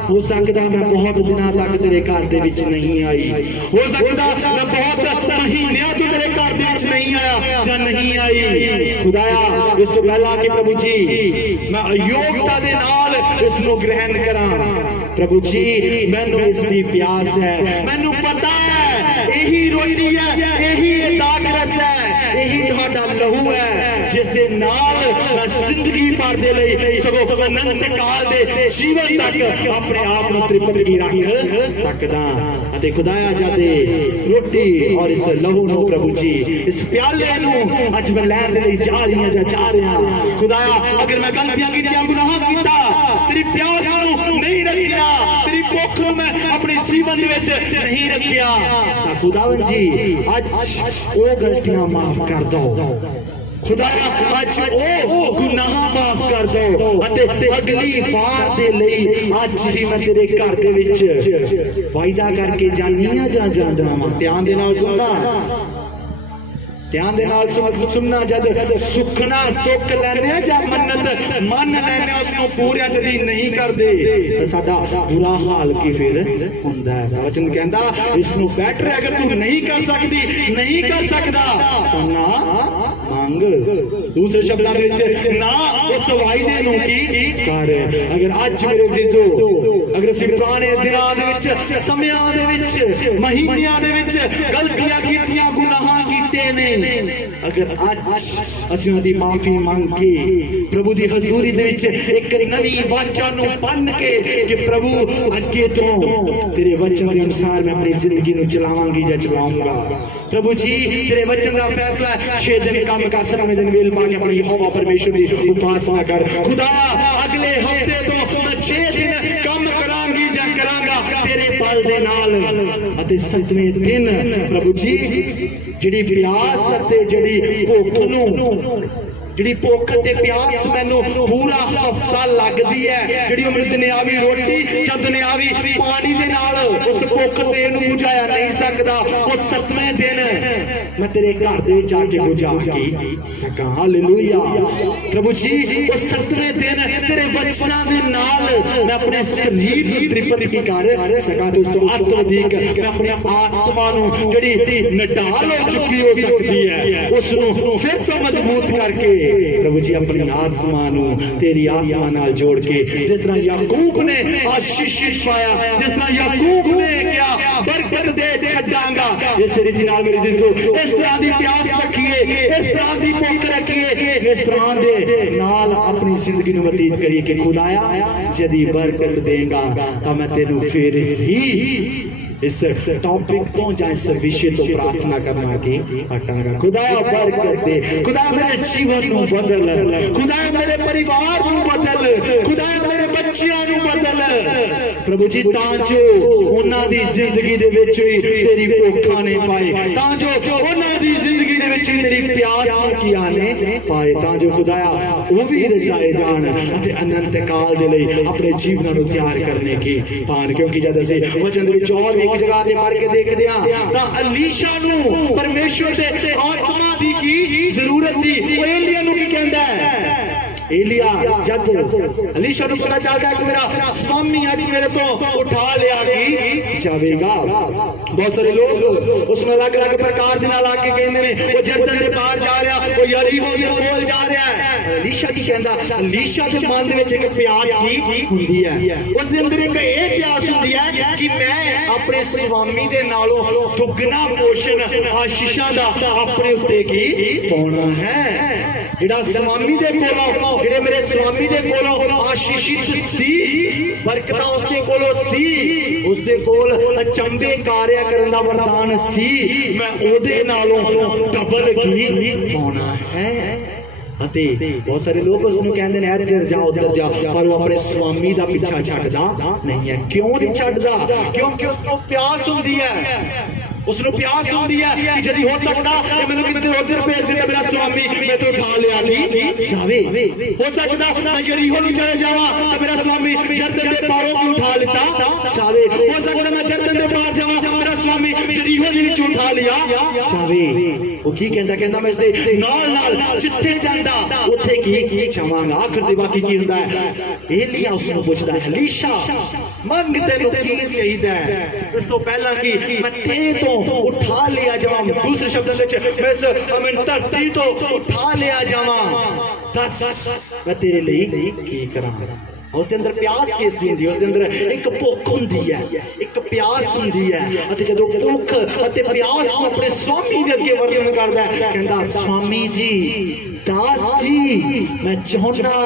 ਹੋ ਸਕਦਾ ਮੈਂ ਬਹੁਤ ਦਿਨਾਂ ਤੱਕ ਤੇਰੇ ਘਰ ਦੇ ਵਿੱਚ ਨਹੀਂ ਆਈ, ਹੋ ਸਕਦਾ ਮੈਂ ਬਹੁਤ ਮਹੀਨਿਆਂ ਤੋਂ ਤੇਰੇ ਘਰ ਦੇ ਵਿੱਚ ਨਹੀਂ ਆਇਆ ਜਾਂ ਨਹੀਂ ਆਈ। ਖੁਦਾਇਆ ਇਸ ਤੋਂ ਪਹਿਲਾਂ ਕਿ ਪ੍ਰਭੂ ਜੀ ਮੈਂ ਅਯੋਗਤਾ ਦੇ ਨਾਲ ਇਸ ਨੂੰ ਗ੍ਰਹਿਣ ਕਰਾਂ, ਪ੍ਰਭੂ ਜੀ ਮੈਨੂੰ ਇਸ ਦੀ ਪਿਆਸ ਹੈ, ਮੈਨੂੰ ਪਤਾ ਹੈ ਇਹੀ ਰੋਟੀ ਹੈ, ਇਹੀ ਦਾਗ ਰਸ ਹੈ, ਇਹੀ ਤੁਹਾਡਾ ਲਹੂ ਹੈ ਜਿਸ ਦੇ ਨਾਲ ਮੈਂ ਜ਼ਿੰਦਗੀ ਭਰ ਦੇ ਲਈ ਸਗੋਂ ਅਨੰਤ ਕਾਲ ਦੇ ਜੀਵਨ ਤੱਕ ਆਪਣੇ ਆਪ ਨੂੰ ਤ੍ਰਿਪਤ ਕੀ ਰੱਖ ਸਕਦਾ। ਅਤੇ ਖੁਦਾਇਆ ਜਦ ਰੋਟੀ ਔਰ ਇਸ ਲਹੂ ਨੂੰ ਪ੍ਰਭੂ ਜੀ ਇਸ ਪਿਆਲੇ ਨੂੰ ਅੱਜ ਮੈਂ ਲੈਣ ਦੇ ਲਈ ਜਾ ਰਹੀ ਹਾਂ ਜਾਂ ਜਾ ਰਿਹਾ ਖੁਦਾਇਆ, ਅਗਰ ਮੈਂ ਗਲਤੀਆਂ ਕੀਤੀਆਂ, ਗੁਨਾਹ ਕੀਤਾ, ਤੇਰੀ ਪਿਆਸ ਨੂੰ ਨਹੀਂ ਰੱਖਿਆ, ਤੇਰੀ ਭੁੱਖ ਨੂੰ ਮੈਂ ਆਪਣੇ ਜੀਵਨ ਦੇ ਵਿੱਚ ਨਹੀਂ ਰੱਖਿਆ ਤਾਂ ਖੁਦਾਵੰਦ ਜੀ ਅੱਜ ਉਹ ਗਲਤੀਆਂ ਮਾਫ ਕਰ ਦੋ। ਖੁਦਾਇਆ ਅੱਜ ਉਹ ਗੁਨਾਹ ਮਾਫ ਕਰ ਦੋ ਅਤੇ ਅਗਲੀ ਵਾਰ ਦੇ ਲਈ ਅੱਜ ਹੀ ਮੈਂ ਤੇਰੇ ਘਰ ਦੇ ਵਿੱਚ ਵਾਅਦਾ ਕਰਕੇ ਜਾਨੀ ਆ ਜਾਂ ਜਾਂਦਾ ਹਾਂ। ਧਿਆਨ ਦੇ ਨਾਲ ਸੁਣਨਾ, ਧਿਆਨ ਦੇ ਨਾਲ ਸੁਣਨਾ। ਜਦ ਸੁਖਨਾ ਸੁੱਖ ਲੈਣੇ ਆ ਜਾਂ ਮੰਨਤ ਮੰਨ ਲੈਣੇ ਉਸ ਨੂੰ ਪੂਰਿਆ ਜਦੀ ਨਹੀਂ ਕਰਦੇ ਸਾਡਾ ਬੁਰਾ ਹਾਲ ਕੀ ਫਿਰ ਹੁੰਦਾ ਹੈ। ਵਚਨ ਕਹਿੰਦਾ ਇਸ ਨੂੰ ਬੈਟਰ ਅਗਰ ਤੂੰ ਨਹੀਂ ਕਰ ਸਕਦੀ, ਨਹੀਂ ਕਰ ਸਕਦਾ ਤਾਂ ਨਾ ਮੰਗ। ਦੂਸਰੇ ਸ਼ਬਦਾਂ ਦੇ ਵਿੱਚ ਨਾ ਉਸ ਵਾਅਦੇ ਨੂੰ ਕੀ ਕਰ। ਅਗਰ ਅੱਜ ਮੇਰੇ ਜੀਜੋ, ਅਗਰ ਅਸੀਂ ਪੁਰਾਣੇ ਦਿਨਾਂ ਦੇ ਵਿੱਚ, ਸਮਿਆਂ ਦੇ ਵਿੱਚ, ਮਹੀਨਿਆਂ ਦੇ ਵਿੱਚ ਗਲਤੀਆਂ ਕੀਤੀਆਂ, ਗੁਨਾਹ ਕੀਤੇ ਨੇ, ਅਗਰ ਅੱਜ ਅਸੀਂ ਉਹਦੀ ਮਾਫੀ ਮੰਗ ਕੇ ਪ੍ਰਭੂ ਦੀ ਹਜ਼ੂਰੀ ਦੇ ਵਿੱਚ ਇੱਕ ਨਵੀਂ ਵਾਚਾ ਨੂੰ ਬੰਨ ਕੇ ਕਿ ਪ੍ਰਭੂ ਅੱਗੇ ਤੋਂ ਤੇਰੇ ਵਚਨ ਦੇ ਅਨੁਸਾਰ ਮੈਂ ਆਪਣੀ ਜ਼ਿੰਦਗੀ ਨੂੰ ਚਲਾਵਾਂਗੀ ਜਾਂ ਚਲਾਉਂਗਾ। ਪ੍ਰਭੂ ਜੀ ਤੇਰੇ ਵਚਨ ਦਾ ਫੈਸਲਾ 6 ਦਿਨ ਕੰਮ ਕਰ, 7ਵੇਂ ਦਿਨ ਵੇਲ ਪਾ ਕੇ ਆਪਣੀ ਯਹੋਵਾ ਪਰਮੇਸ਼ਰ ਦੀ ਉਪਾਸਨਾ ਕਰ। ਖੁਦਾ ਅਗਲੇ ਹਫ਼ਤੇ ਤੋਂ ਮੈਂ 6 ਦਿਨ ਕੰਮ ਕਰਾਂਗੀ ਜਾਂ ਕਰਾਂਗਾ ਤੇਰੇ ਬਲ ਦੇ ਨਾਲ। ਅਤੇ 7ਵੇਂ ਦਿਨ ਪ੍ਰਭੂ ਜੀ ਜਿਹੜੀ ਪਿਆਸ ਅਤੇ ਜਿਹੜੀ ਭੁੱਖ ਨੂੰ, ਜਿਹੜੀ ਭੁੱਖ ਤੇ ਪਿਆਸ ਮੈਨੂੰ ਪੂਰਾ ਹਫਤਾ ਲੱਗਦੀ ਹੈ, ਜਿਹੜੀ ਉਹ ਦੁਨਿਆਵੀ ਰੋਟੀ ਜਾਂ ਦੁਨਿਆਵੀ ਪਾਣੀ ਦੇ ਨਾਲ ਉਸ ਭੁੱਖ ਤੇ ਨੂੰ ਬੁਝਾਇਆ ਨਹੀਂ ਸਕਦਾ। ਉਹ 7ਵੇਂ ਦਿਨ ਮੈਂ ਤੇਰੇ ਘਰ ਦੇ ਵਿੱਚ ਆ ਕੇ ਬੁਝਾ ਕੇ ਸਕਾਂ। ਹਾਲੇਲੂਇਆ ਪ੍ਰਭੂ ਜੀ, ਉਹ 7ਵੇਂ ਦਿਨ ਤੇਰੇ ਵਚਨਾਂ ਦੇ ਨਾਲ ਮੈਂ ਆਪਣੇ ਸਰੀਰ ਨੂੰ ਤ੍ਰਿਪਤ ਕੀ ਕਰ ਸਕਾਂ। ਦੋਸਤੋ ਅੱਤ ਵਧੇਕ ਮੈਂ ਆਪਣੀ ਆਤਮਾ ਨੂੰ ਜਿਹੜੀ ਨਡਾਲ ਹੋ ਚੁੱਕੀ ਹੋ ਸਕਦੀ ਹੈ ਉਸ ਨੂੰ ਫਿਰ ਤੋਂ ਮਜ਼ਬੂਤ ਕਰਕੇ ਪ੍ਰਭੂ ਜੀ ਆਪਣੀ ਆਤਮਾ ਨੂੰ ਤੇਰੀ ਆਤਮਾ ਨਾਲ ਜੋੜ ਕੇ, ਜਿਸ ਤਰ੍ਹਾਂ ਯਾਕੂਬ ਨੇ ਆਸ਼ੀਸ਼ਿਤ ਪਾਇਆ, ਜਿਸ ਤਰ੍ਹਾਂ ਯਾਕੂਬ ਨੇ ਕਿਹਾ ਬਰਕਤ ਦੇ ਛੱਡਾਂਗਾ, ਇਸ ਰੀਤੀ ਨਾਲ ਮੇਰੇ ਜੀਜੋ ਇਸ ਤਰ੍ਹਾਂ ਦੀ ਪਿਆਸ ਰੱਖੀਏ, ਇਸ ਤਰ੍ਹਾਂ ਦੀ ਭੁੱਖ ਰੱਖੀਏ, ਇਸ ਤਰ੍ਹਾਂ ਦੇ ਨਾਲ ਆਪਣੀ ਜ਼ਿੰਦਗੀ ਨੂੰ ਬਤੀਤ ਕਰੀਏ ਕਿ ਖੁਦਾਇਆ ਜਦੀ ਬਰਕਤ ਦੇਗਾ ਤਾਂ ਮੈਂ ਤੈਨੂੰ ਫਿਰ ਹੀ इस टॉपिक तो या इस विषय तो प्रार्थना करना के हटांगा। खुदाया बरकत दे, खुदा मेरे जीवन ਨੂੰ ਬਦਲ, खुदा मेरे परिवार ਨੂੰ ਬਦਲ, खुदा मेरे ਬੱਚਿਆਂ ਨੂੰ ਬਦਲ ਪ੍ਰਭੂ ਜੀ, ਤਾਂ ਜੋ ਉਹਨਾਂ ਦੀ ਜ਼ਿੰਦਗੀ ਦੇ ਵਿੱਚ ਵੀ ਤੇਰੀ ਭੁੱਖਾਂ ਨੇ ਪਾਏ, ਤਾਂ ਜੋ ਉਹਨਾਂ ਦੀ ਜ਼ਿੰਦਗੀ ਦੇ ਵਿੱਚ ਵਿੱਚ ਤੇਰੀ ਪਿਆਸ ਮੁਕੀਆਂ ਨੇ ਪਾਏ ਤਾਂ ਜੋ ਖੁਦਾਇਆ ਉਹ ਵੀ ਰਸਾਏ ਜਾਣ ਅਤੇ ਅਨੰਤ ਕਾਲ ਦੇ ਲਈ ਆਪਣੇ ਜੀਵਨਾਂ ਨੂੰ ਤਿਆਰ ਕਰਨੇ ਕੀ ਪਾਣ। ਕਿਉਂਕਿ ਜਦ ਅਸੀਂ ਵਚਨ ਦੇ ਵਿੱਚ ਹੋਰ ਇੱਕ ਜਗ੍ਹਾ ਤੇ ਪੜ੍ਹ ਕੇ ਦੇਖਦੇ ਹਾਂ ਤਾਂ ਅਲੀਸ਼ਾ ਨੂੰ ਪਰਮੇਸ਼ਵਰ ਦੇ ਆਤਮਾ ਦੀ ਕੀ ਜ਼ਰੂਰਤ ਸੀ। ਉਹ ਏਲੀਆ ਨੂੰ ਕੀ ਕਹਿੰਦਾ ਹੈ? ਏਲੀਆ जब अलीशा को पता चलता है कि मेरा स्वामी आज मेरे को उठा लिया की जाएगा, बहुत सारे लोग उसमें अलग अलग प्रकार के नाल आके कहते हैं वो जर्दन के पार जा रहा, वो यरीहो के कोल जा रहा है। अलीशा की कहता अलीशा के मन दे विच एक प्यास की हुंदी है, उस दे अंदर एक ये प्यास हुंदी है कि मैं अपने स्वामी दे नालों दुगना पोषण आशीषां दा अपने उत्ते की पाउणा है। ਜਿਹੜਾ स्वामी दे कोलों ਜਿਹੜੇ ਮੇਰੇ स्वामी दे कोलों आशीषित सी बरकतां उसके कोलों सी, उसके कोल अचंभे कार्य करन दा वरदान सी, मैं ਉਹਦੇ ਨਾਲੋਂ ਡਬਲ ਕੀ ਪਾਉਣਾ ਹੈ। ਅਤੇ ਬਹੁਤ ਸਾਰੇ ਲੋਕ ਉਸ ਨੂੰ ਕਹਿੰਦੇ ਨੇ ਇੱਧਰ ਜਾ ਉੱਧਰ ਜਾ, ਪਰ ਉਹ ਆਪਣੇ स्वामी ਦਾ ਪਿੱਛਾ ਛੱਡਦਾ ਨਹੀਂ ਹੈ। ਕਿਉਂ ਨਹੀਂ ਛੱਡਦਾ? ਕਿਉਂਕਿ ਉਸ ਨੂੰ ਪਿਆਸ ਹੁੰਦੀ ਹੈ, उसनु प्यास होती है कि यदि हो सकता है मैंने कितने उधर भेज देता मेरा स्वामी मैं तो उठा लिया की जावे, हो सकता मैं यरीहो नहीं चले जावा तो मेरा स्वामी जर्दन के पारों को उठा लेता जावे, हो सकता मैं जर्दन के पार जावा मेरा स्वामी यरीहो दे विच उठा लिया जावे। वो की कहंदा मैं इसदे नाल नाल जिथे जांदा उत्थे की जावांगा। आखिर दे बाकी की हुंदा है? एलिया उसनु पुछदा है अलीशा मंग तैनूं की चाहीदा है? उस तो पहला की मैं ते तो उठा लिया जावा, दूसरे शब्दों में मैं धरती तो उठा लिया जावा, दस मैं तेरे लिए की करा। उसके अंदर प्यास किस दी हुंदी? उसके अंदर एक भुख हुंदी है, एक प्यास हुंदी है। अते जदों भुख अते प्यास को अपने स्वामी दे अगे वर्णन करदा है, कहंदा स्वामी जी दास जी मैं चाहुंदा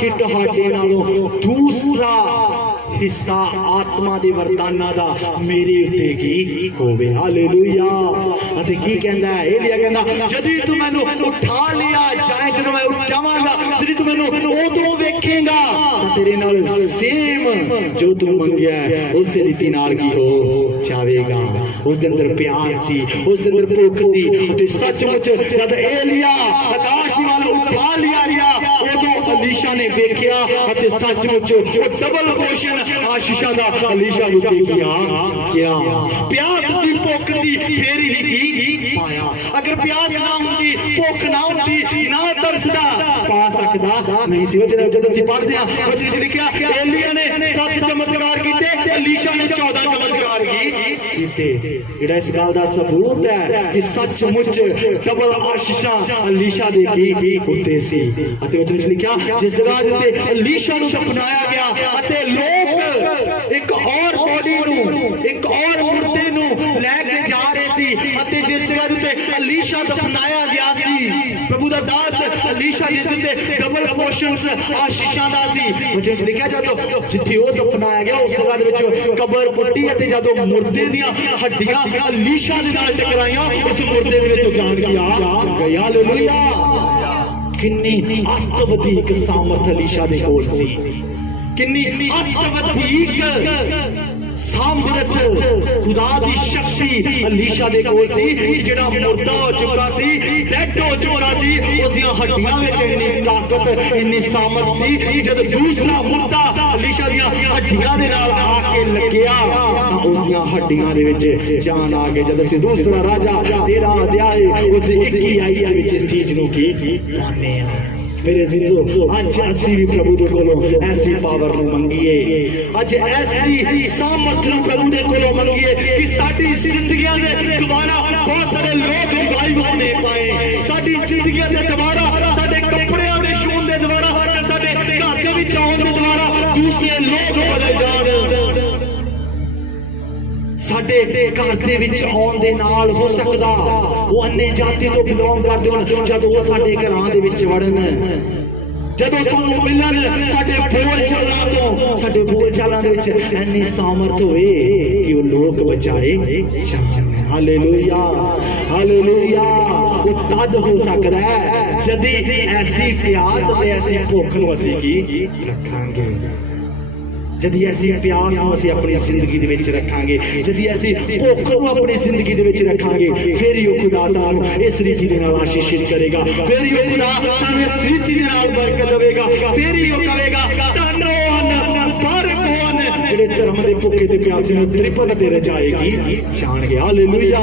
कि तुहाडे नालों दूसरा हिस्सा आत्मा दे वरदाना दा मेरे उत्ते की होवे। हालेलुया। अते की कहंदा है? एलिया कहंदा जदी तू मैनू उठा लिया जाए, जदों मैं उठ जावांगा जदी तू मैनू उदों वेखेगा तां तेरे नाल सेम जो तू मंगया है उस रीति नाल की हो जावेगा। उस दे अंदर प्यास सी, उस दे अंदर भुख सी। अते सचमुच जद एलिया आकाश दी वाल उठा लिया गया उदों अलीशा ने वेख्या अते सचमुच डबल पोषण आशीषां दा अलीशा ने देखिया क्या प्यास सी, भुख सी, फिर ही पाया। अगर प्यास ना हुंदी, भुख ना हुंदी, ना तरसदा पा सकदा नहीं सी। जद असीं पढ़दे हां वचन च लिखिया एलिया ने 7 चमत्कार कीते, अलीशा ने 14 चमत्कार कीते। जेड़ा इस गल दा सबूत है कि सचमुच डबल आशीषां अलीशा दे की हुंदे सी। अते वचन च लिखिया जिस जगह ते अलीशा नूं दफनाया गया अते लोग एक और बॉडी नूं, एक और मुर्दे नूं लेके जा रहे सी, अते जिस जगह ते अलीशा दफनाया गया सी प्रभु दा दास अलीशा जिस ते डबल पोर्शनस आशीषां दा सी। वचन च लिखिया जदों जिथे ओ दफनाया गया उस जगह दे विच कबर पुट्टी अते जदों मुर्दे दीयां हड्डियां अलीशा दे नाल टकराईयां उस मुर्दे दे विच जान गया। हालेलुया। किन्नी अत्यधिक सामर्थ अलीशा दे कोल सी, किन्नी अत्यधिक सामर्थ खुदा दी शक्ति अलीशा दे कोल सी। जेड़ा मुर्दा हो चुका सी, डेड हो चुका सी, ओदियां हड्डियां विच इन्नी ताकत, इन्नी सामर्थ सी कि जद दूसरा मुर्दा अलीशा दियां हड्डियां दे नाल आके लगया तां उसदियां हड्डियां दे विच जान आ गई। जद असीं दूसरा राजा 13 अध्याय उसदे 21 आयत विच इस चीज नूं की पाने आ। मेरे अजीजों अज असी भी प्रभु दे कोलों ऐसी पावर नूं मंगीए, अज ऐसी सामर्थ नूं प्रभु दे कोलों मंगीए कि साडी जिंदगियां दे दोबारा बहुत सारे लोग रिवाइव होने पाए, साडी जिंदगियां दे दोबारा साडे कपड़ियां दे शून दे दोबारा साडे घर दे विच आउण दे दोबारा दूसरे लोग बदल जाण। साडे घर दे विच आउण दे नाल हो सकदा वो अन्य जाति तो बिलोंग करदे होण, जदों वो साडे घरां दे विच वड़न, जदों सानूं मिलन साडे बोल चालां तो साडे बोल चालां दे विच इन्नी सामर्थ होए कि वो लोग बचाए जाण। हालेलुया। हालेलुया। वो तद हो सकदा है जदी ऐसी प्यास ते ऐसी भुख नूं असीं की रखांगे, जदि ऐसी प्यास ਨੂੰ ਅਸੀਂ ਆਪਣੀ ਜ਼ਿੰਦਗੀ ਦੇ ਵਿੱਚ ਰੱਖਾਂਗੇ, ਜਦੀ ਅਸੀਂ ਭੁੱਖ ਨੂੰ ਆਪਣੀ ਜ਼ਿੰਦਗੀ ਦੇ ਵਿੱਚ ਰੱਖਾਂਗੇ, ਫਿਰ ਹੀ ਉਹ ਖੁਦਾ ਸਾਨੂੰ ਇਸ ਰੀਤੀ ਦੇ ਨਾਲ ਆਸ਼ੀਸ਼ਿਤ ਕਰੇਗਾ, ਫਿਰ ਹੀ ਉਹ ਖੁਦਾ ਸਾਨੂੰ ਇਸ ਰੀਤੀ ਦੇ ਨਾਲ ਬਰਕਤ ਦੇਵੇਗਾ, ਫਿਰ ਹੀ ਉਹ ਕਹੇਗਾ ਧੰਨਵਾਨ ਬਰਕਵਾਨ ਜਿਹੜੇ ਧਰਮ ਦੇ ਭੁੱਖੇ ਤੇ ਪਿਆਸੇ ਨੂੰ ਤ੍ਰਿਪਤ ਤੇ ਰਜਾਏਗੀ ਜਾਣ ਗਿਆ। ਹਾਲੇਲੂਇਆ।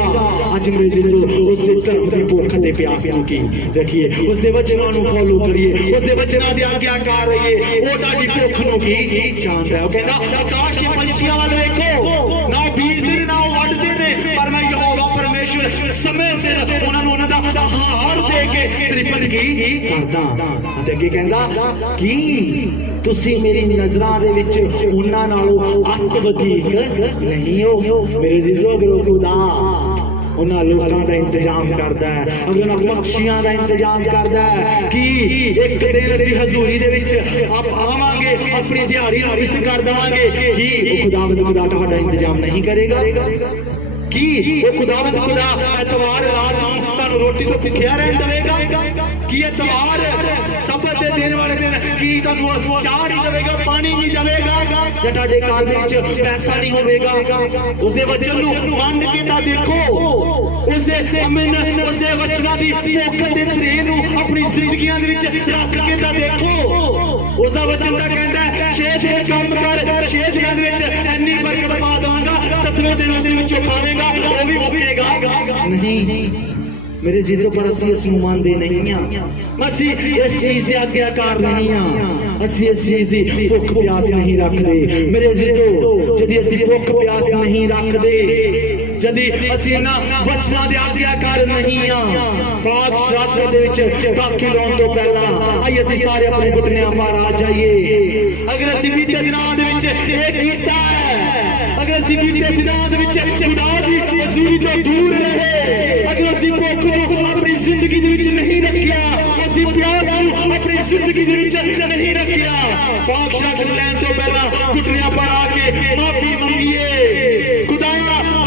ਅੱਜ ਮੇਰੇ ਜੀਜੋ ਉਸ ਦੇ ਧਰਮ ਦੀ ਭੁੱਖ ਤੇ ਪਿਆਸ ਨੂੰ ਕੀ ਰੱਖੀਏ, ਉਸ ਦੇ ਵਚਨਾਂ ਨੂੰ ਫੋਲੋ ਕਰੀਏ, ਉਸ ਦੇ ਵਚਨਾਂ ਦੀ ਆਗਿਆਕਾਰ ਰਹੀਏ। ਉਹ ਤੁਹਾਡੀ ਭੁੱਖ ਨੂੰ ਕੀ ਜਾਣਦਾ ਹੈ। ਉਹ ਕਹਿੰਦਾ ਆਕਾਸ਼ ਦੇ ਪੰਛੀਆਂ ਵੱਲ ਵੇਖੋ, ਨਾ ਉਹ ਬੀਜਦੇ ਨੇ ਨਾ ਉਹ ਵੱਢਦੇ ਨੇ, ਪਰ ਮੈਂ ਯਹੋਵਾ ਪਰਮੇਸ਼ਵਰ ਸਮੇਂ ਸਿਰ ਉਹਨਾਂ ਨੂੰ ਉਹਨਾਂ ਦਾ ਆਹਾਰ ਦੇ ਕੇ ਤ੍ਰਿਪਤ ਕੀ ਕਰਦਾ। ਅਤੇ ਅੱਗੇ ਕਹਿੰਦਾ ਕੀ ਤੁਸੀਂ ਮੇਰੀ ਨਜ਼ਰਾਂ ਦੇ ਵਿੱਚ ਉਹਨਾਂ ਨਾਲੋਂ ਅੱਤ ਵਧੇਕ ਨਹੀਂ ਹੋ। ਮੇਰੇ ਜੀਜੋ ਅਗਰ ਖੁਦਾ ਉਹਨਾਂ ਲੋਕਾਂ ਦਾ ਇੰਤਜ਼ਾਮ ਕਰਦਾ ਹੈ, ਅਗਰ ਉਹਨਾਂ ਬਖਸ਼ੀਆਂ ਦਾ ਇੰਤਜ਼ਾਮ ਕਰਦਾ ਹੈ ਕਿ ਇੱਕ ਦਿਨ ਅਸੀਂ ਹਜ਼ੂਰੀ ਦੇ ਵਿੱਚ ਆਵਾਂਗੇ, ਆਪਣੀ ਦਿਹਾੜੀ ਨੂੰ ਮਿਸ ਕਰ ਦੇਵਾਂਗੇ, ਕੀ ਉਹ ਖੁਦਾਵੰਦ ਖੁਦਾ ਤੁਹਾਡਾ ਇੰਤਜ਼ਾਮ ਨਹੀਂ ਕਰੇਗਾ? ਕੀ ਉਹ ਖੁਦਾਵੰਦ ਖੁਦਾ ਐਤਵਾਰ ਰਾਤ ਨੂੰ ਤੁਹਾਨੂੰ ਰੋਟੀ ਤੋਂ ਭੁੱਖਿਆ ਰਹਿਣ ਦੇਵੇਗਾ? ਕੀ ਐਤਵਾਰ ਸਬਤ ਦੇ ਦਿਨ ਵਾਲੇ ਦਿਨ ਕੀ ਤੁਹਾਨੂੰ ਚਾਹ ਨਹੀਂ ਦੇਵੇਗਾ, ਪਾਣੀ ਨਹੀਂ ਦੇਵੇਗਾ, ਜਾਂ ਤੁਹਾਡੇ ਘਰ ਦੇ ਵਿੱਚ ਪੈਸਾ ਨਹੀਂ ਹੋਵੇਗਾ? ਉਸਦੇ ਵਚਨ ਨੂੰ ਮੰਨ ਕੇ ਤਾਂ ਦੇਖੋ, ਉਸਦੇ ਅਮਨ ਉਸਦੇ ਵਚਨਾਂ ਦੀ ਭੁੱਖ ਦੇ ਤ੍ਰੇ ਨੂੰ ਆਪਣੀ ਜ਼ਿੰਦਗੀਆਂ ਦੇ ਵਿੱਚ ਰੱਖ ਕੇ ਤਾਂ ਦੇਖੋ। ਉਸਦਾ ਵਚਨ ਤਾਂ ਕਹਿੰਦਾ 6 ਦਿਨ ਕੰਮ ਕਰ, 6 ਦਿਨਾਂ ਦੇ ਵਿੱਚ ਇੰਨੀ ਬਰਕਤ ਪਾ ਦਵਾਂਗਾ, 7ਵੇਂ ਦਿਨ ਉਸ ਦੇ ਵਿੱਚੋਂ ਖਾਵੇਗਾ ਉਹ ਵੀ ਮੁੱਕੇਗਾ ਨਹੀਂ। ਮੇਰੇ ਜੀਜੋ ਪਰ ਅਸੀਂ ਇਸ ਨੂੰ ਮੰਨਦੇ ਨਹੀਂ ਹਾਂ, ਅਸੀਂ ਇਸ ਚੀਜ਼ ਦੇ ਆਗਿਆਕਾਰ ਨਹੀਂ ਹਾਂ, ਅਸੀਂ ਇਸ ਚੀਜ਼ ਦੀ ਭੁੱਖ ਪਿਆਸ ਨਹੀਂ ਰੱਖਦੇ। ਮੇਰੇ ਜੀਜੋ ਜਦੀ ਅਸੀਂ ਭੁੱਖ ਪਿਆਸ ਨਹੀਂ ਰੱਖਦੇ, ਜਦੀ ਅਸੀਂ ਇਹਨਾਂ ਵਚਨਾਂ ਦੇ ਆਗਿਆਕਾਰ ਨਹੀਂ ਹਾਂ, ਪਾਕ ਸ਼ਾਸਤਰ ਦੇ ਵਿੱਚ ਦਾਖਲ ਹੋਣ ਤੋਂ ਪਹਿਲਾਂ ਆਈ ਅਸੀਂ ਸਾਰੇ ਆਪਣੇ ਘੁਟਨਿਆਂ ਪਰ ਆ ਜਾਈਏ। ਅਗਰ ਅਸੀਂ ਬੀਤੇ ਦਿਨਾਂ ਦੇ ਵਿੱਚ ਇਹ ਕੀਤਾ ਹੈ, ਅਗਰ ਅਸੀਂ ਬੀਤੇ ਦਿਨਾਂ ਦੇ ਵਿੱਚ ਖੁਦਾ ਦੀ ਹਜ਼ੂਰੀ ਤੋਂ ਦੂਰ ਰਹੇ, ਅਗਰ ਉਸ ਦੀ ਭੁੱਖ ਨੂੰ ਆਪਣੀ ਜ਼ਿੰਦਗੀ ਦੇ ਵਿੱਚ ਨਹੀਂ ਰੱਖਿਆ, ਉਸ ਦੀ ਪਿਆਸ ਨੂੰ ਆਪਣੀ ਜ਼ਿੰਦਗੀ ਦੇ ਵਿੱਚ ਨਹੀਂ ਰੱਖਿਆ, ਪਾਕ ਸ਼ਾਸਤਰ ਲੈਣ ਤੋਂ ਪਹਿਲਾਂ ਘੁਟਨਿਆਂ ਪਰ ਆ ਕੇ ਮਾਫੀ ਮੰਗੀਏ। ਖੁਦਾ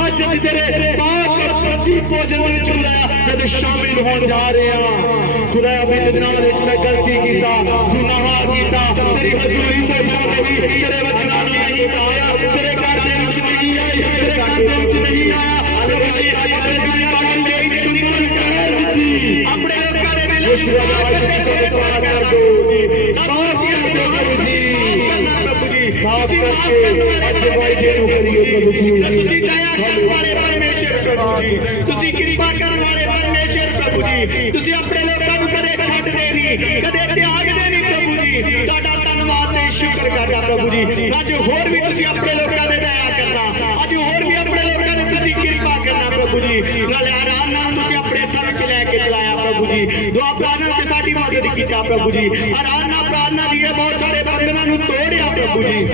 ਅੱਜ ਅਸੀਂ ਤੇਰੇ ਪਾਕ ਪ੍ਰਤੀ ਭੋਜਨ ਦੇ ਵਿੱਚ ਖੁਦਾਇਆ ਜਦ ਸ਼ਾਮਿਲ ਹੋਣ ਜਾ ਰਹੇ ਹਾਂ। ਖੁਦਾਇਆ ਬੀਤੇ ਦਿਨਾਂ ਵਿੱਚ ਮੈਂ ਗਲਤੀ ਕੀਤਾ, ਗੁਨਾਹ ਕੀਤਾ, ਤੇਰੀ ਹਜ਼ੂਰੀ ਤੋਂ ਦੂਰ ਰਹੀ, ਤੇਰੇ ਵਚਨਾਂ ਨੂੰ ਨਹੀਂ ਪਾਇਆ, ਤੇਰੇ ਘਰ ਦੇ ਵਿੱਚ ਨਹੀਂ ਆਈ, ਤੇਰੇ ਘਰ ਦੇ ਵਿੱਚ ਨਹੀਂ ਆਇਆ। ਪ੍ਰਭੂ ਜੀ ਆਪਣੇ ਦੁਨੀਆ ਵਾਲੀ ਦੇ ਤੁਮਨੂੰ ਕਹਿ ਦਿੱਤੀ, ਆਪਣੇ ਲੋਕਾਂ ਦੇ ਵੇਲੇ ਕਰ ਦੋ, ਸਾਫ ਕਰ ਦੋ ਪ੍ਰਭੂ ਜੀ, ਪ੍ਰਭੂ ਜੀ ਸਾਫ ਕਰਕੇ ਅੱਜ ਵਾਅਦੇ ਨੂੰ ਕਰੀਏ ਪ੍ਰਭੂ ਜੀ। ਤੁਸੀਂ ਦਇਆ ਕਰਨ ਵਾਲੇ ਪਰਮੇਸ਼ਰ ਪ੍ਰਭੂ ਜੀ, ਤੁਸੀਂ ਕਿਰਪਾ ਕਰਨ ਵਾਲੇ ਪਰਮੇਸ਼ਰ ਪ੍ਰਭੂ ਜੀ, ਤੁਸੀਂ ਆਪਣੇ ਲੋਕਾਂ ਨੂੰ ਕਦੇ ਛੱਡਦੇ ਨਹੀਂ, ਕਦੇ ਤਿਆਗਦੇ ਨਹੀਂ ਪ੍ਰਭੂ ਜੀ। ਸਾਡਾ ਧੰਨਵਾਦ ਤੇ ਸ਼ੁਕਰ ਕਰਦਾ ਪ੍ਰਭੂ ਜੀ। ਅੱਜ ਹੋਰ ਵੀ ਤੁਸੀਂ ਆਪਣੇ ਲੋਕਾਂ ਦੇ ਦਇਆ ਕਰਨਾ, ਅੱਜ ਹੋਰ ਵੀ ਆਪਣੇ ਲੋਕਾਂ ਦੇ ਤੁਸੀਂ ਕਿਰਪਾ ਕਰਨਾ ਪ੍ਰਭੂ ਜੀ। ਨਾਲੇ ਆਰਾਮ ਨਾਲ ਤੁਸੀਂ ਆਪਣੇ ਹੱਥਾਂ ਵਿੱਚ ਲੈ ਕੇ ਚਲਾਇਆ ਪ੍ਰਭੂ ਜੀ, ਦੁਆ ਪ੍ਰਾਰਥਨਾ ਤੇ ਸਾਡੀ ਮਦਦ ਕੀਤਾ ਪ੍ਰਭੂ ਜੀ। ਆਰਾਮ ਨਾਲ ਪ੍ਰਾਰਥਨਾ ਦੀ ਬਹੁਤ ਸਾਰੇ ਬੰਧਨਾਂ ਨੂੰ ਤੋੜਿਆ ਪ੍ਰਭੂ ਜੀ,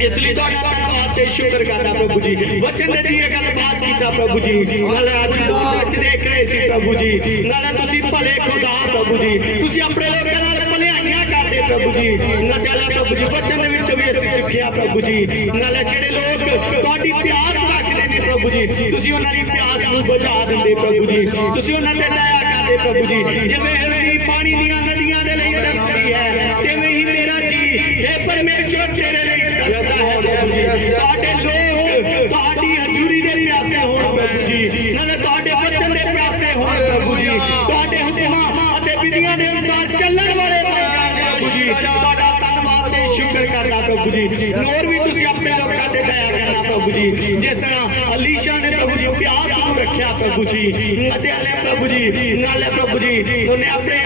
ਇਸ ਲਈ ਤੁਹਾਡਾ ਧੰਨਵਾਦ ਤੇ ਸ਼ੁਕਰ ਕਰਦਾ ਪ੍ਰਭੂ ਜੀ। ਵਚਨ ਦੇ ਇਹ ਗੱਲ ਬਾਤ ਕੀਤਾ ਪ੍ਰਭੂ ਜੀ, ਨਾਲੇ ਅੱਜ ਵਿੱਚ ਦੇਖ ਰਹੇ ਸੀ ਪ੍ਰਭੂ ਜੀ, ਨਾਲੇ ਤੁਸੀਂ ਭਲੇ ਖੁਦਾ ਪ੍ਰਭੂ ਜੀ, ਤੁਸੀਂ ਆਪਣੇ ਲੋਕਾਂ ਨਾਲ ਭਲਾਈਆਂ ਕਰਦੇ ਪ੍ਰਭੂ ਜੀ। ਨਾਲੇ ਪ੍ਰਭੂ ਜੀ ਵਚਨ ਦੇ ਵਿੱਚ ਵੀ ਅਸੀਂ ਸਿੱਖਿਆ ਪ੍ਰਭੂ ਜੀ, ਨਾਲੇ ਜਿਹੜੇ ਲੋਕ ਤੁਹਾਡੀ ਪਿਆਸ ਰੱਖਦੇ ਨੇ ਪ੍ਰਭੂ ਜੀ, ਤੁਸੀਂ ਉਹਨਾਂ ਦੀ ਪਿਆਸ ਨੂੰ ਬੁਝਾ ਦਿੰਦੇ ਪ੍ਰਭੂ ਜੀ, ਤੁਸੀਂ ਉਹਨਾਂ ਤੇ ਦਇਆ ਕਰਦੇ ਪ੍ਰਭੂ ਜੀ। ਜਿਵੇਂ ਹਿਰਦੀ ਪਾਣੀ ਦੀਆਂ ਨਦੀਆਂ ਦੇ ਲਈ ਤਰਸਦੀ ਹੈ, ਤਿਵੇਂ ਹੀ ਮੇਰਾ ਜੀ ਇਹ ਪਰਮੇਸ਼ਰ ਤੇਰੇ ਲਈ ਤੁਹਾਡੇ ਲੋਕ ਤੁਹਾਡੀ ਹਜ਼ੂਰੀ ਦੇ ਪਿਆਸੇ ਹੋਣ ਪ੍ਰਭੂ ਜੀ, ਨਾਲੇ ਤੁਹਾਡੇ ਵਚਨ ਦੇ ਪਿਆਸੇ ਹੋਣ ਪ੍ਰਭੂ ਜੀ, ਤੁਹਾਡੇ ਹੁਕਮਾਂ ਅਤੇ ਵਿਧੀਆਂ ਦੇ ਅਨੁਸਾਰ ਚੱਲਣ ਵਾਲੇ ਪ੍ਰਭੂ ਜੀ। ਤੁਹਾਡਾ ਧੰਨਵਾਦ ਤੇ ਸ਼ੁਕਰ ਕਰਦਾ ਪ੍ਰਭੂ ਜੀ। ਹੋਰ ਵੀ ਤੁਸੀਂ ਆਪਣੇ ਲੋਕਾਂ ਤੇ ਦਇਆ ਕਰਨਾ ਪ੍ਰਭੂ ਜੀ, ਜਿਸ ਤਰ੍ਹਾਂ ਅਲੀਸ਼ਾ ਨੇ ਪ੍ਰਭੂ ਜੀ ਪਿਆਸ ਨੂੰ ਰੱਖਿਆ ਪ੍ਰਭੂ ਜੀ, ਅਤੇ ਹਲੇ ਪ੍ਰਭੂ ਜੀ ਨਾਲੇ ਪ੍ਰਭੂ ਜੀ ਉਹਨੇ ਆਪਣੇ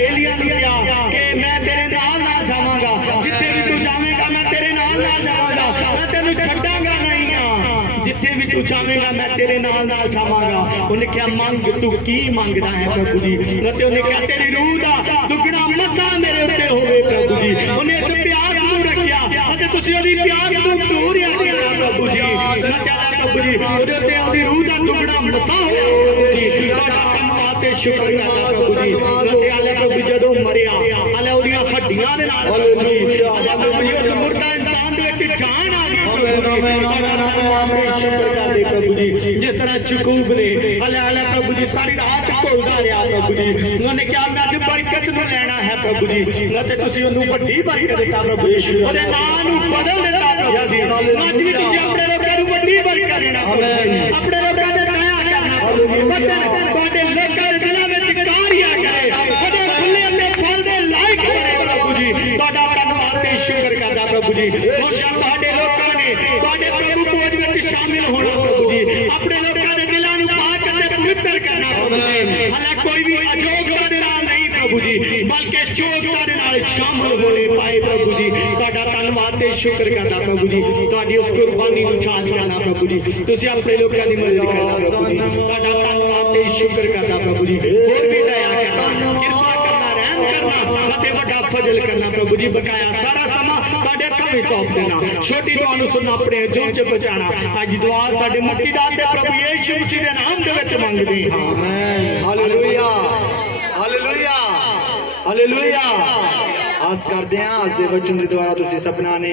ਏਲੀਆ ਨੂੰ ਕਿਹਾ ਕਿ ਮੈਂ ਤੇਰੇ ਨਾਲ ਜਾਵਾਂਗਾ, ਜਿੱਥੇ ਵੀ ਤੂੰ ਜਾਵੇਂਗਾ ਮੈਂ ਤੇਰੇ ਨਾਲ ਜਾਵਾਂਗਾ, ਮੈਂ ਤੈਨੂੰ ਛੱਡਾਂਗਾ ਨਹੀਂ ਆ, ਜਿੱਥੇ ਵੀ ਤੂੰ ਜਾਵੇਂਗਾ ਮੈਂ ਤੇਰੇ ਨਾਲ ਜਾਵਾਂਗਾ। ਉਹਨੇ ਕਿਹਾ ਮੰਗ, ਤੂੰ ਕੀ ਮੰਗਦਾ ਹੈ ਪ੍ਰਭੂ ਜੀ? ਅਤੇ ਉਹਨੇ ਕਿਹਾ ਤੇਰੀ ਰੂਹ ਦਾ ਦੁੱਗਣਾ ਮਸਾ ਮੇਰੇ ਉੱਤੇ ਹੋਵੇ ਪ੍ਰਭੂ ਜੀ। ਉਹਨੇ ਇਸ ਪਿਆਸ ਨੂੰ ਰੱਖਿਆ ਅਤੇ ਤੁਸੀਂ ਉਹਦੀ ਪਿਆਸ ਨੂੰ ਪੂਰਿਆ ਕੀਤਾ ਪ੍ਰਭੂ ਜੀ। ਮੈਂ ਕਹਿੰਦਾ ਪ੍ਰਭੂ ਜੀ ਉਹਦੇ ਉੱਤੇ ਉਹਦੀ ਰੂਹ ਦਾ ਦੁੱਗਣਾ ਮਸਾ ਹੋਇਆ ਪ੍ਰਭੂ ਜੀ। ਤੁਹਾਡਾ ਧੰਨਵਾਦ ਤੇ ਸ਼ੁਕਰ ਕਰਦਾ ਪ੍ਰਭੂ ਜੀ। ਅਤੇ ਆਲੇ ਪ੍ਰਭੂ ਜਦੋਂ ਮਾਰਿਆ ਹਲੇ ਉਹਦੀਆਂ ਹੱਡੀਆਂ ਦੇ ਨਾਲ ਉਸ ਮੁਰਦਾ ਇਨਸਾਨ ਦੇ ਵਿੱਚ ਜਾਨ ਆ ਗਈ ਸ਼ੁਕਰ ਕਰਦੇ ਪ੍ਰਭੂ ਜੀ ਜਿਸ ਤਰ੍ਹਾਂ ਯਕੂਬ ਨੇ ਹਲੇ ਪ੍ਰਭੂ ਜੀ ਸਾਰੀ ਰਾਤ ਘੁਲਦਾ ਰਿਹਾ ਪ੍ਰਭੂ ਜੀ ਉਹਨੇ ਕਿਹਾ ਮੈਂ ਅੱਜ ਬਰਕਤ ਨੂੰ ਲੈਣਾ ਹੈ ਪ੍ਰਭੂ ਜੀ ਅਤੇ ਤੁਸੀਂ ਉਹਨੂੰ ਵੱਡੀ ਬਰਕਤ ਦਿੱਤਾ ਪ੍ਰਭੂ ਜੀ ਉਹਦੇ ਨਾਂ ਨੂੰ ਬਦਲ ਦਿੱਤਾ ਪ੍ਰਭੂ ਜੀ ਅੱਜ ਵੀ ਤੁਸੀਂ ਆਪਣੇ ਲੋਕਾਂ ਨੂੰ ਵੱਡੀ ਬਰਕਤ ਦੇਣਾ ਆਪਣੇ ਲੋਕਾਂ ਦੇ ਦਇਆ ਕਰਨਾ ਵਚਨ ਤੁਹਾਡੇ ਲੋਕਾਂ ਦੇ ਦਿਲਾਂ ਵਿੱਚ ਕਾਰਿਆ ਕਰੇ ਉਹਦੇ ਫੁੱਲੇ ਅਤੇ ਫਲ ਦੇ ਲਾਇਕ ਬਣੇ ਪ੍ਰਭੂ ਜੀ ਤੁਹਾਡਾ ਧੰਨਵਾਦ ਤੇ ਸ਼ੁਕਰ ਕਰਦਾ ਪ੍ਰਭੂ ਜੀ ਹੁਣ ਤੁਹਾਡੇ ਲੋਕਾਂ ਨੇ ਤੁਹਾਡੇ ਪ੍ਰਭੂ ਭੋਜ ਵਿੱਚ ਸ਼ਾਮਿਲ ਹੋਣਾ ਪ੍ਰਭੂ ਜੀ ਆਪਣੇ ਲੋਕਾਂ ਦੇ ਦਿਲਾਂ ਨੂੰ ਪਾਕ ਅਤੇ ਪਵਿੱਤਰ ਕਰਨਾ ਪ੍ਰਭੂ ਜੀ ਹਾਲੇ ਕੋਈ ਵੀ ਅਜੋਗਤਾ ਦੇ ਨਾਲ ਨਹੀਂ ਪ੍ਰਭੂ ਜੀ ਬਲਕਿ ਚੋਗਤਾ ਦੇ ਨਾਲ ਸ਼ਾਮਿਲ ਹੋਣੇ ਪਾਏ ਪ੍ਰਭੂ ਜੀ ਤੁਹਾਡਾ ਧੰਨਵਾਦ ਤੇ ਸ਼ੁਕਰ ਕਰਦਾ ਪ੍ਰਭੂ ਜੀ ਤੁਹਾਡੀ ਉਸ ਕੁਰਬਾਨੀ ਨੂੰ ਯਾਦ ਕਰਨਾ ਪ੍ਰਭੂ ਜੀ ਤੁਸੀਂ ਆਪਣੇ ਲੋਕਾਂ ਦੀ ਮਦਦ ਕਰਨਾ ਪ੍ਰਭੂ ਜੀ ਤੁਹਾਡਾ ਧੰਨਵਾਦ ਤੇ ਸ਼ੁਕਰ ਕਰਦਾ ਪ੍ਰਭੂ ਜੀ ਹੋਰ ਵੀ ਦਇਆ ਕਰਨਾ ਕਿਰਪਾ ਕਰਨਾ ਰਹਿਮ ਕਰਨਾ ਅਤੇ ਵੱਡਾ ਫਜ਼ਲ ਕਰਨਾ ਪ੍ਰਭੂ ਜੀ ਬਕਾਇਆ ਸਾਰਾ ਸਮਾਂ ਤੁਹਾਡੇ ਹੱਥਾਂ ਵਿੱਚ ਸੌਂਪ ਦੇਣਾ ਛੋਟੀ ਦੁਆ ਨੂੰ ਸੁਣਨਾ ਆਪਣੇ ਹਜ਼ੂਰ ਚ ਪਹੁੰਚਾਣਾ ਅੱਜ ਦੁਆ ਸਾਡੇ ਮੁਕਤੀ ਦਾਤੇ ਪ੍ਰਭੂ ਯਿਸੂ ਮਸੀਹ ਦੇ ਨਾਮ ਦੇ ਵਿੱਚ ਮੰਗਦੇ ਹਾਂ ਆਮੇਨ ਹਾਲੇਲੂਇਆ ਹਾਲੇਲੂਇਆ ਹਾਲੇਲੂਇਆ ਆਸ ਕਰਦੇ ਹਾਂ ਅੱਜ ਦੇ ਵਚਨ ਦੇ ਦੁਆਰਾ ਤੁਸੀਂ ਸਭਨਾਂ ਨੇ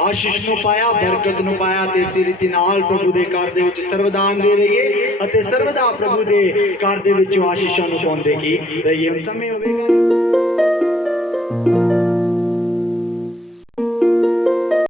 ਆਸ਼ੀਸ਼ ਨੂੰ ਪਾਇਆ ਬਰਕਤ ਨੂੰ ਪਾਇਆ ਤੇ ਇਸੇ ਰੀਤੀ ਨਾਲ ਪ੍ਰਭੂ ਦੇ ਘਰ ਦੇ ਵਿੱਚ ਸਰਵਦਾਨ ਦੇ ਰਹੀਏ ਅਤੇ ਸਰਵਦਾ ਪ੍ਰਭੂ ਦੇ ਘਰ ਦੇ ਵਿੱਚੋਂ ਆਸ਼ੀਸ਼ਾਂ ਨੂੰ ਪਾਉਂਦੇ ਕੀ ਰਹੀਏ ਹੁਣ ਸਮੇਂ ਹੋਵੇਗਾ